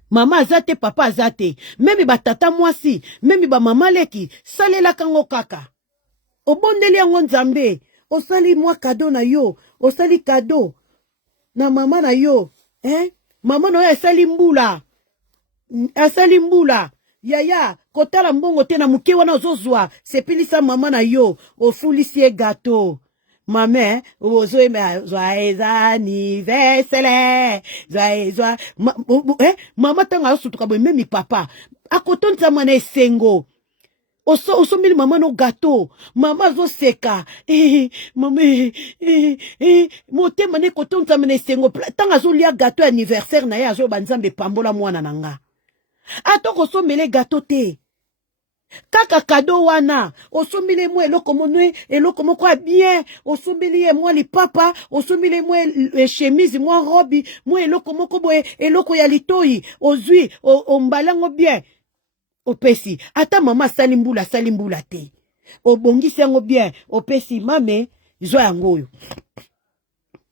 Mama azate papa azate. Memi batata mwasi, memi ba mama leki salela kango kaka. Obondeli yango Nzambe, osali mwa kado na yo, osali kado na mama na yo, Mama na yo asali mbula. Asali mbula. Yaya, kotala mbongo te na muke wana ozozwa, sepilisa mama na yo, ofulisi ye gato. Maman, joyeux anniversaire, joyeux, mama tanga sutuka bo memi papa. Akotonza mwana esengo. Oso mili mama no gâteau. Mama zo seka. Mama, motema ne kotonza mwana esengo. Tanga zo lia gâteau anniversaire na ya zo banzambe pambola mwana nanga. Atoko so mele gâteau te. Kaka kado wana, osomile mwe eloko monwe, eloko moko bien, osomile mwa li papa, osomile mwe chemise, mwa robi, mwe eloko moko boye, eloko ya litoi, ozui, ombalango bien. Opesi, ata mama salimbula te. Obongisi yango bien, opesi mame, zo yangoyo.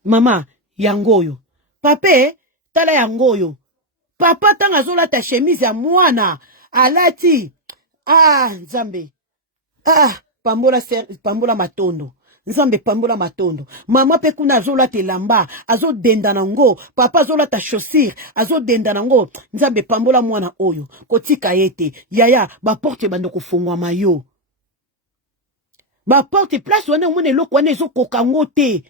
Mama, yangoyo. Pape, tala yangoyo. Papa tanga zola ta chemise ya mwana, alati. Ah, Nzambe. Ah, pambola matondo. Nzambe pambola matondo. Mama pe kuna azola te lamba, azo denda nango, papa azola ta chaussure, azo denda nango. Nzambe pambola mwana oyo. Kotika yete, yaya, ba porte bando kufungwa mayo. Ba porte place wane mwene loko wane ezo kokango te.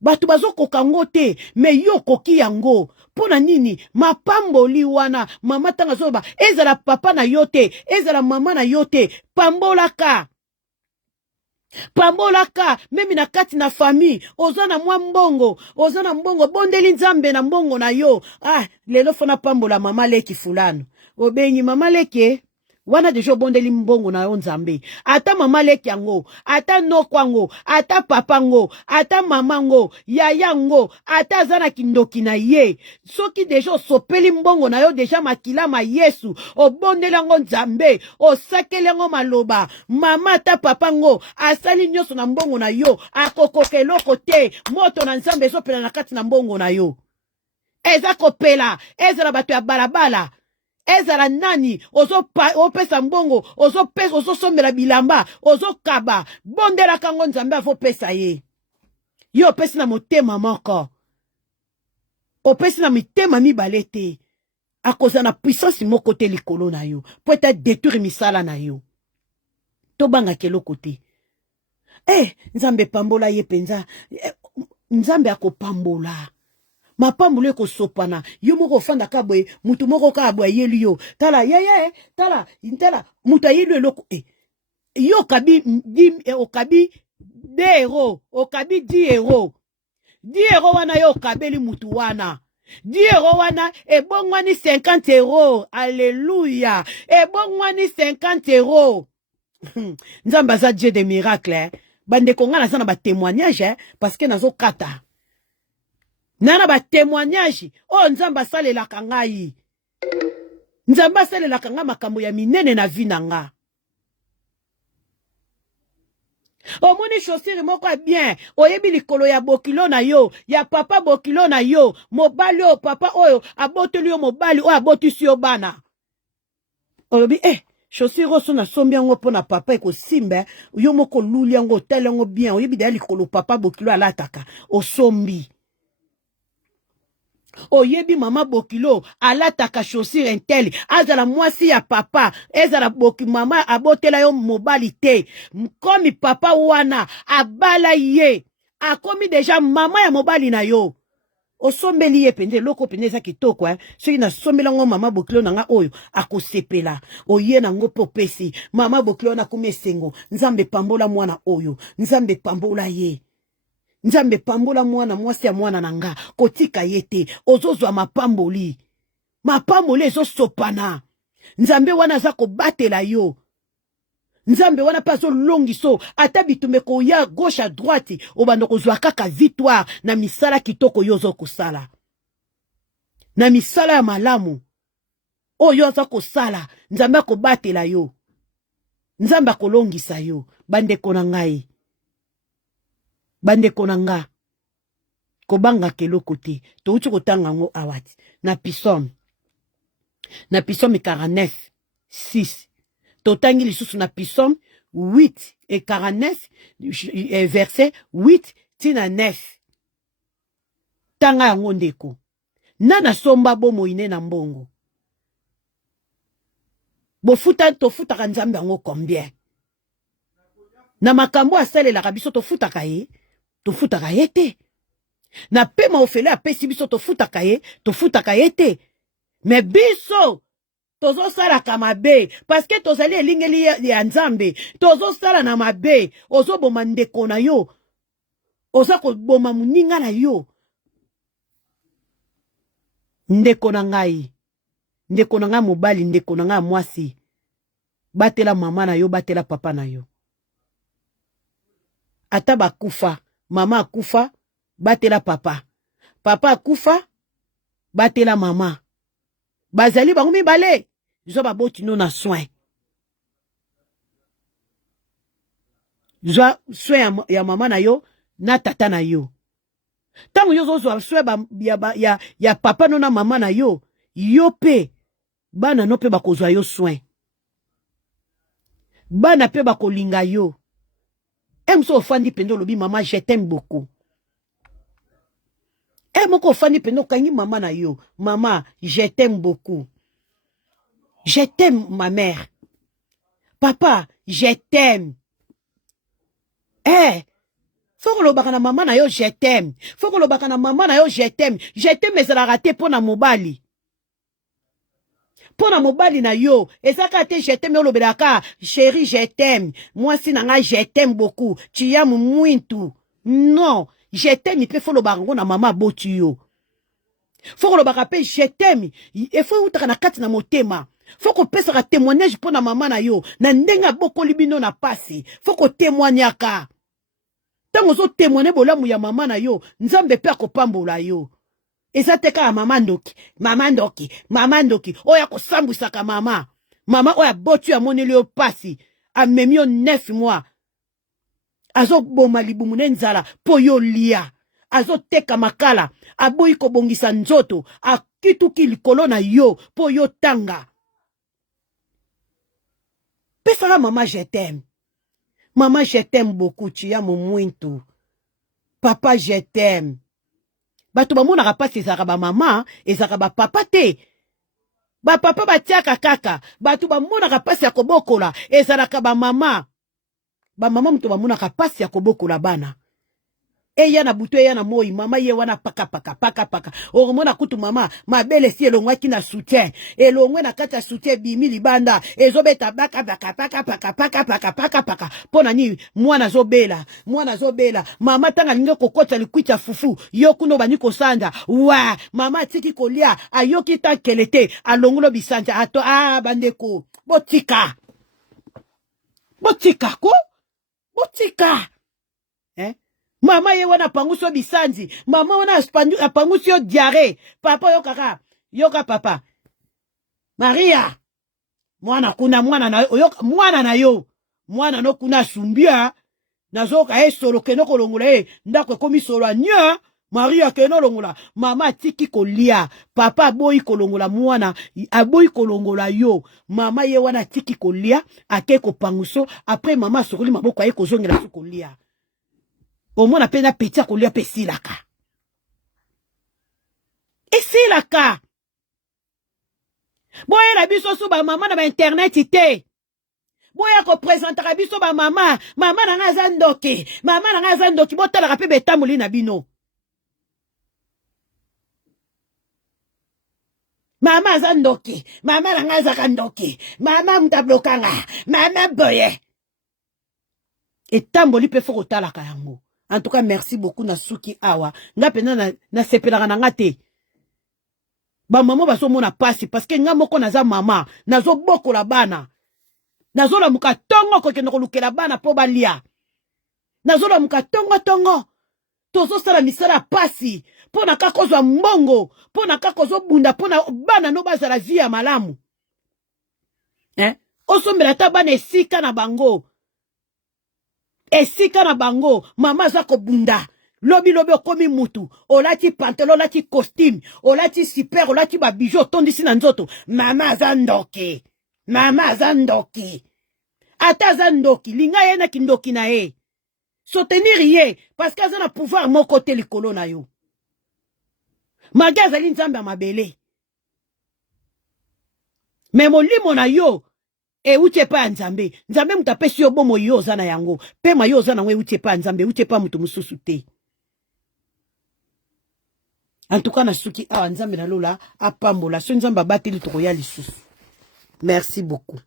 Batu bazo kokango te, me yo koki yango. Pona nini, mapamboli wana, mama tanga zoba, ezala papa na yote, ezala mama na yote, pambola ka. Pambolaka, memi na kati na famille, ozana mwa mbongo, ozana mbongo, bondeli Nzambe na mbongo na yo. Ah, lelo fona pambola mama leki fulano. Obengi mama leki, wana dejo bondeli mbongo na yo Nzambe. Ata mama leki yango, ata nokwango, ata papango, ata mamango, yayango, ata zana kindoki na ye. Soki dejo sopeli mbongo na yo deja makila ma Yesu, o bondeli yango Nzambe, o sakeli yango maloba, mama ata papango, asali nyoso na mbongo na yo, akokoke loko te, moto na Nzambe sopela na kati na mbongo na yo. Eza kopela, ezala bato ya balabala. Ezala nani, opesa mbongo, ozo sombela bilamba, ozo kaba, bondela kango Nzambe avo pesa ye. Yo opesi na motema moko. Opesi na mitema mibale te. Akoza na puissance moko te likolo na yo. Po ete détruire misala na yo. Tobanga keloko te. Nzambe pambola ye penza. Nzambe akopambola. Mapambule ko sopana yo moko fanda kabwe mutu moko kabwe yeli yo tala yeye tala mutu yeli eloko yo kabi okabi 2 euros okabi 10 euros 10 euros wana yo kabeli mutu wana 10 euros wana ebongwani 50 euros alléluia ebongwani 50 euros Nzamba za Dieu de miracle bande konga na sana ba témoignage parce que nazo kata nana ba témoignage Nzamba salelaka ngai Nzamba salelaka nga makambo ya minene na vie na nga omoni chaussure moko bien oyebi likolo ya bokilo na yo ya papa bokilo na yo mobali o papa oyo aboteli yo mobali o abotisi yo bana oyebi chaussure oso na sombi yango pona papa ekosimba yo moko luli yango tele yango bien oyebi da likolo papa bokilo alataka osombi oyebi mama bokilo alataka chaussure intel azala mwasi ya papa ezala boki mama abotela yo mobali te komi papa wana abala ye akomi deja mama ya mobali na yo osombeli ye pende loko pende za kitoko soki na sombela ngo mama bokilo nanga oyo akosepela oye nango popesi mama bokilo na komi esengo Nzambe pambola mwana oyo Nzambe pambola ye Nzambe pambola mwana mwasi ya mwana nanga kotika yete ozozwa mapamboli ezo sopana Nzambe wana za kobatela yo Nzambe wana pa zo longiso ata bitume ko ya gauche à droite obando kozwa kaka victoire na misala kitoko yozo kosala na misala ya malamu oyo za kosala Nzambe akobatela yo Nzambe akolongisa yo bandeko na ngai bandeko na nga kobanga keloko te touti kotanga ngo awati na Psaume 49 6 totangi lisusu na Psaume 8 et 49 verset 8 tina 9 tanga yango ndeko nana somba bomo ine na mbongo bofuta tofutaka Nzambe yango combien na makambo asalelaka biso tofutaka ye te na pema ofele apesi biso tofutaka ye te me biso tozo sala ka mabe parce que tozali elingeli ya Nzambe tozo sala na mabe ozo boma ndeko na yo ozo ko boma muninga na yo ndeko na ngai mobali ndeko na ngai mwasi batela mama na yo batela papa na yo ata bakufa mama akufa batela papa akufa batela mama bazali bango mibale zo baboti no na soin zo soin ya mama na yo na tata na yo tango yo zo soin ya papa no na mama na yo yo pe bana no pe bakozwa yo soin bana pe bakolinga yo. Emso ofandi pendo lobi mama je t'aime beaucoup. Moko ofandi pendo kangi mama na yo. Mama, je t'aime beaucoup. Je t'aime ma mère. Papa, je t'aime. Faut que le bakana maman na yo je t'aime. Faut que le bakana maman na yo je t'aime. Je t'aime mais ça la raté pour na mobali. Pour na mobali na yo. Et ça quand je t'aime yo le belaka. Chérie je t'aime. Moi si nanga je t'aime beaucoup. Tu y as mouintou. Non. Je t'aime il peut faut le barango na maman botu yo. Faut que le bakape je t'aime. Il faut outra na kati na motema. Faut qu'on pèse un témoignage pour na maman na yo. Na ndenga boko libino na pasi. Faut qu'on témoigne ka. Tant qu'on témoigne bolamu ya maman na yo. Nzambe pe akopambola yo. Eza teka ya maman ndoki. Maman ndoki. Maman ndoki. Oya ko sambwisaka mama. Mama oya botu ya moneli yo pasi. Amemi yo 9 mois. Azo boma libumu nenzala. Po yo lia. Azo teka makala. Aboyi ko bongisa nzoto. Akituki likolo na yo. Po yo tanga. Pesara maman je t'aime. Maman je t'aime beaucoup. Tu as mon mouintou. Papa je t'aime. Bato ba mona pas ezaka ba maman. Ezaka ba papa te. Ba papa ba tiaka kaka. Bato ba mona pas ya kobokola. Ezalaka ba mama. Ba mama mto ba mona pas ya kobokola bana. Eya na buto eya na moi mama ye wana paka oromona kutu mama mabele si elongwa ki na soutien elongwe na kata soutien bimi libanda ezobeta paka pona ni mwana zobela mama tanga linge kokota likwita fufu yokuno bani kosanda wa mama tiki kolia ayoki ta kelete alongulo bisanja ato bandeko botika Mama ye wana panguso bisanzi. Mama wana panguso yo diarrhée. Papa yo kaka. Yoka papa. Maria. Mwana kuna mwana na yo. Mwana na yo. Mwana no kuna sumbia. Nazoka solo keno kolongola ndako komi solo anya. Maria keno longola. Mama tiki kolia. Papa boyi kolongola mwana. Aboyi kolongola yo. Mama ye wana tiki kolia. Ake ko panguso. Après mama sokoli maboko aye kozongela su kolia. Au moins, on a peine à péter à coller à pessi la ka. Et c'est la ka. Bon, la biso sous ba maman na ba internet ité. Bon, ya ko présenter la biso ba maman. Maman na nga zandoki. Maman na nga zandoki. Bon, tala rappe beta mouli na bino. Maman zandoki. Maman na nga zakandoki. Maman mtablokanga. Maman boye. Et tamboli pe foko tala kayango. En tout cas, merci beaucoup na suki awa. Nga pena na sepelaka na nga te. Ba maman baso mona pasi parce que nga moko naza mama, nazo boko la bana. Nazo la muka tongo ko kendo kolukela bana po balia. Nazo la muka tongo. Tozo sala misala pasi. Pona kakozwa mbongo, pona kakozo bunda, pona bana no bazala via malamu. Osombela ta bana esika na bango. Esika na bango, mama zako bunda. Lobi okomi mutu. Olati pantalon, olati costume. Olati super, olati ba bijou. Tondisi na nzoto. Mama zandoki. Ata zandoki. Linga yena kindoki na e. Soutenir ye. Parce que zana pouvoir mon côté likolo na yo. Magaza nzambe mabele. Mais molimo na yo. E uche pa nzambe. Nzambe mutapesi yo bomo yo zana yango. Pema yo zana we uche pa nzambe. Uche pa mutu mususu te. En tout cas, na suki awa nzambe na lola apambola. So nzambe bateli toko ya lisusu. Merci beaucoup.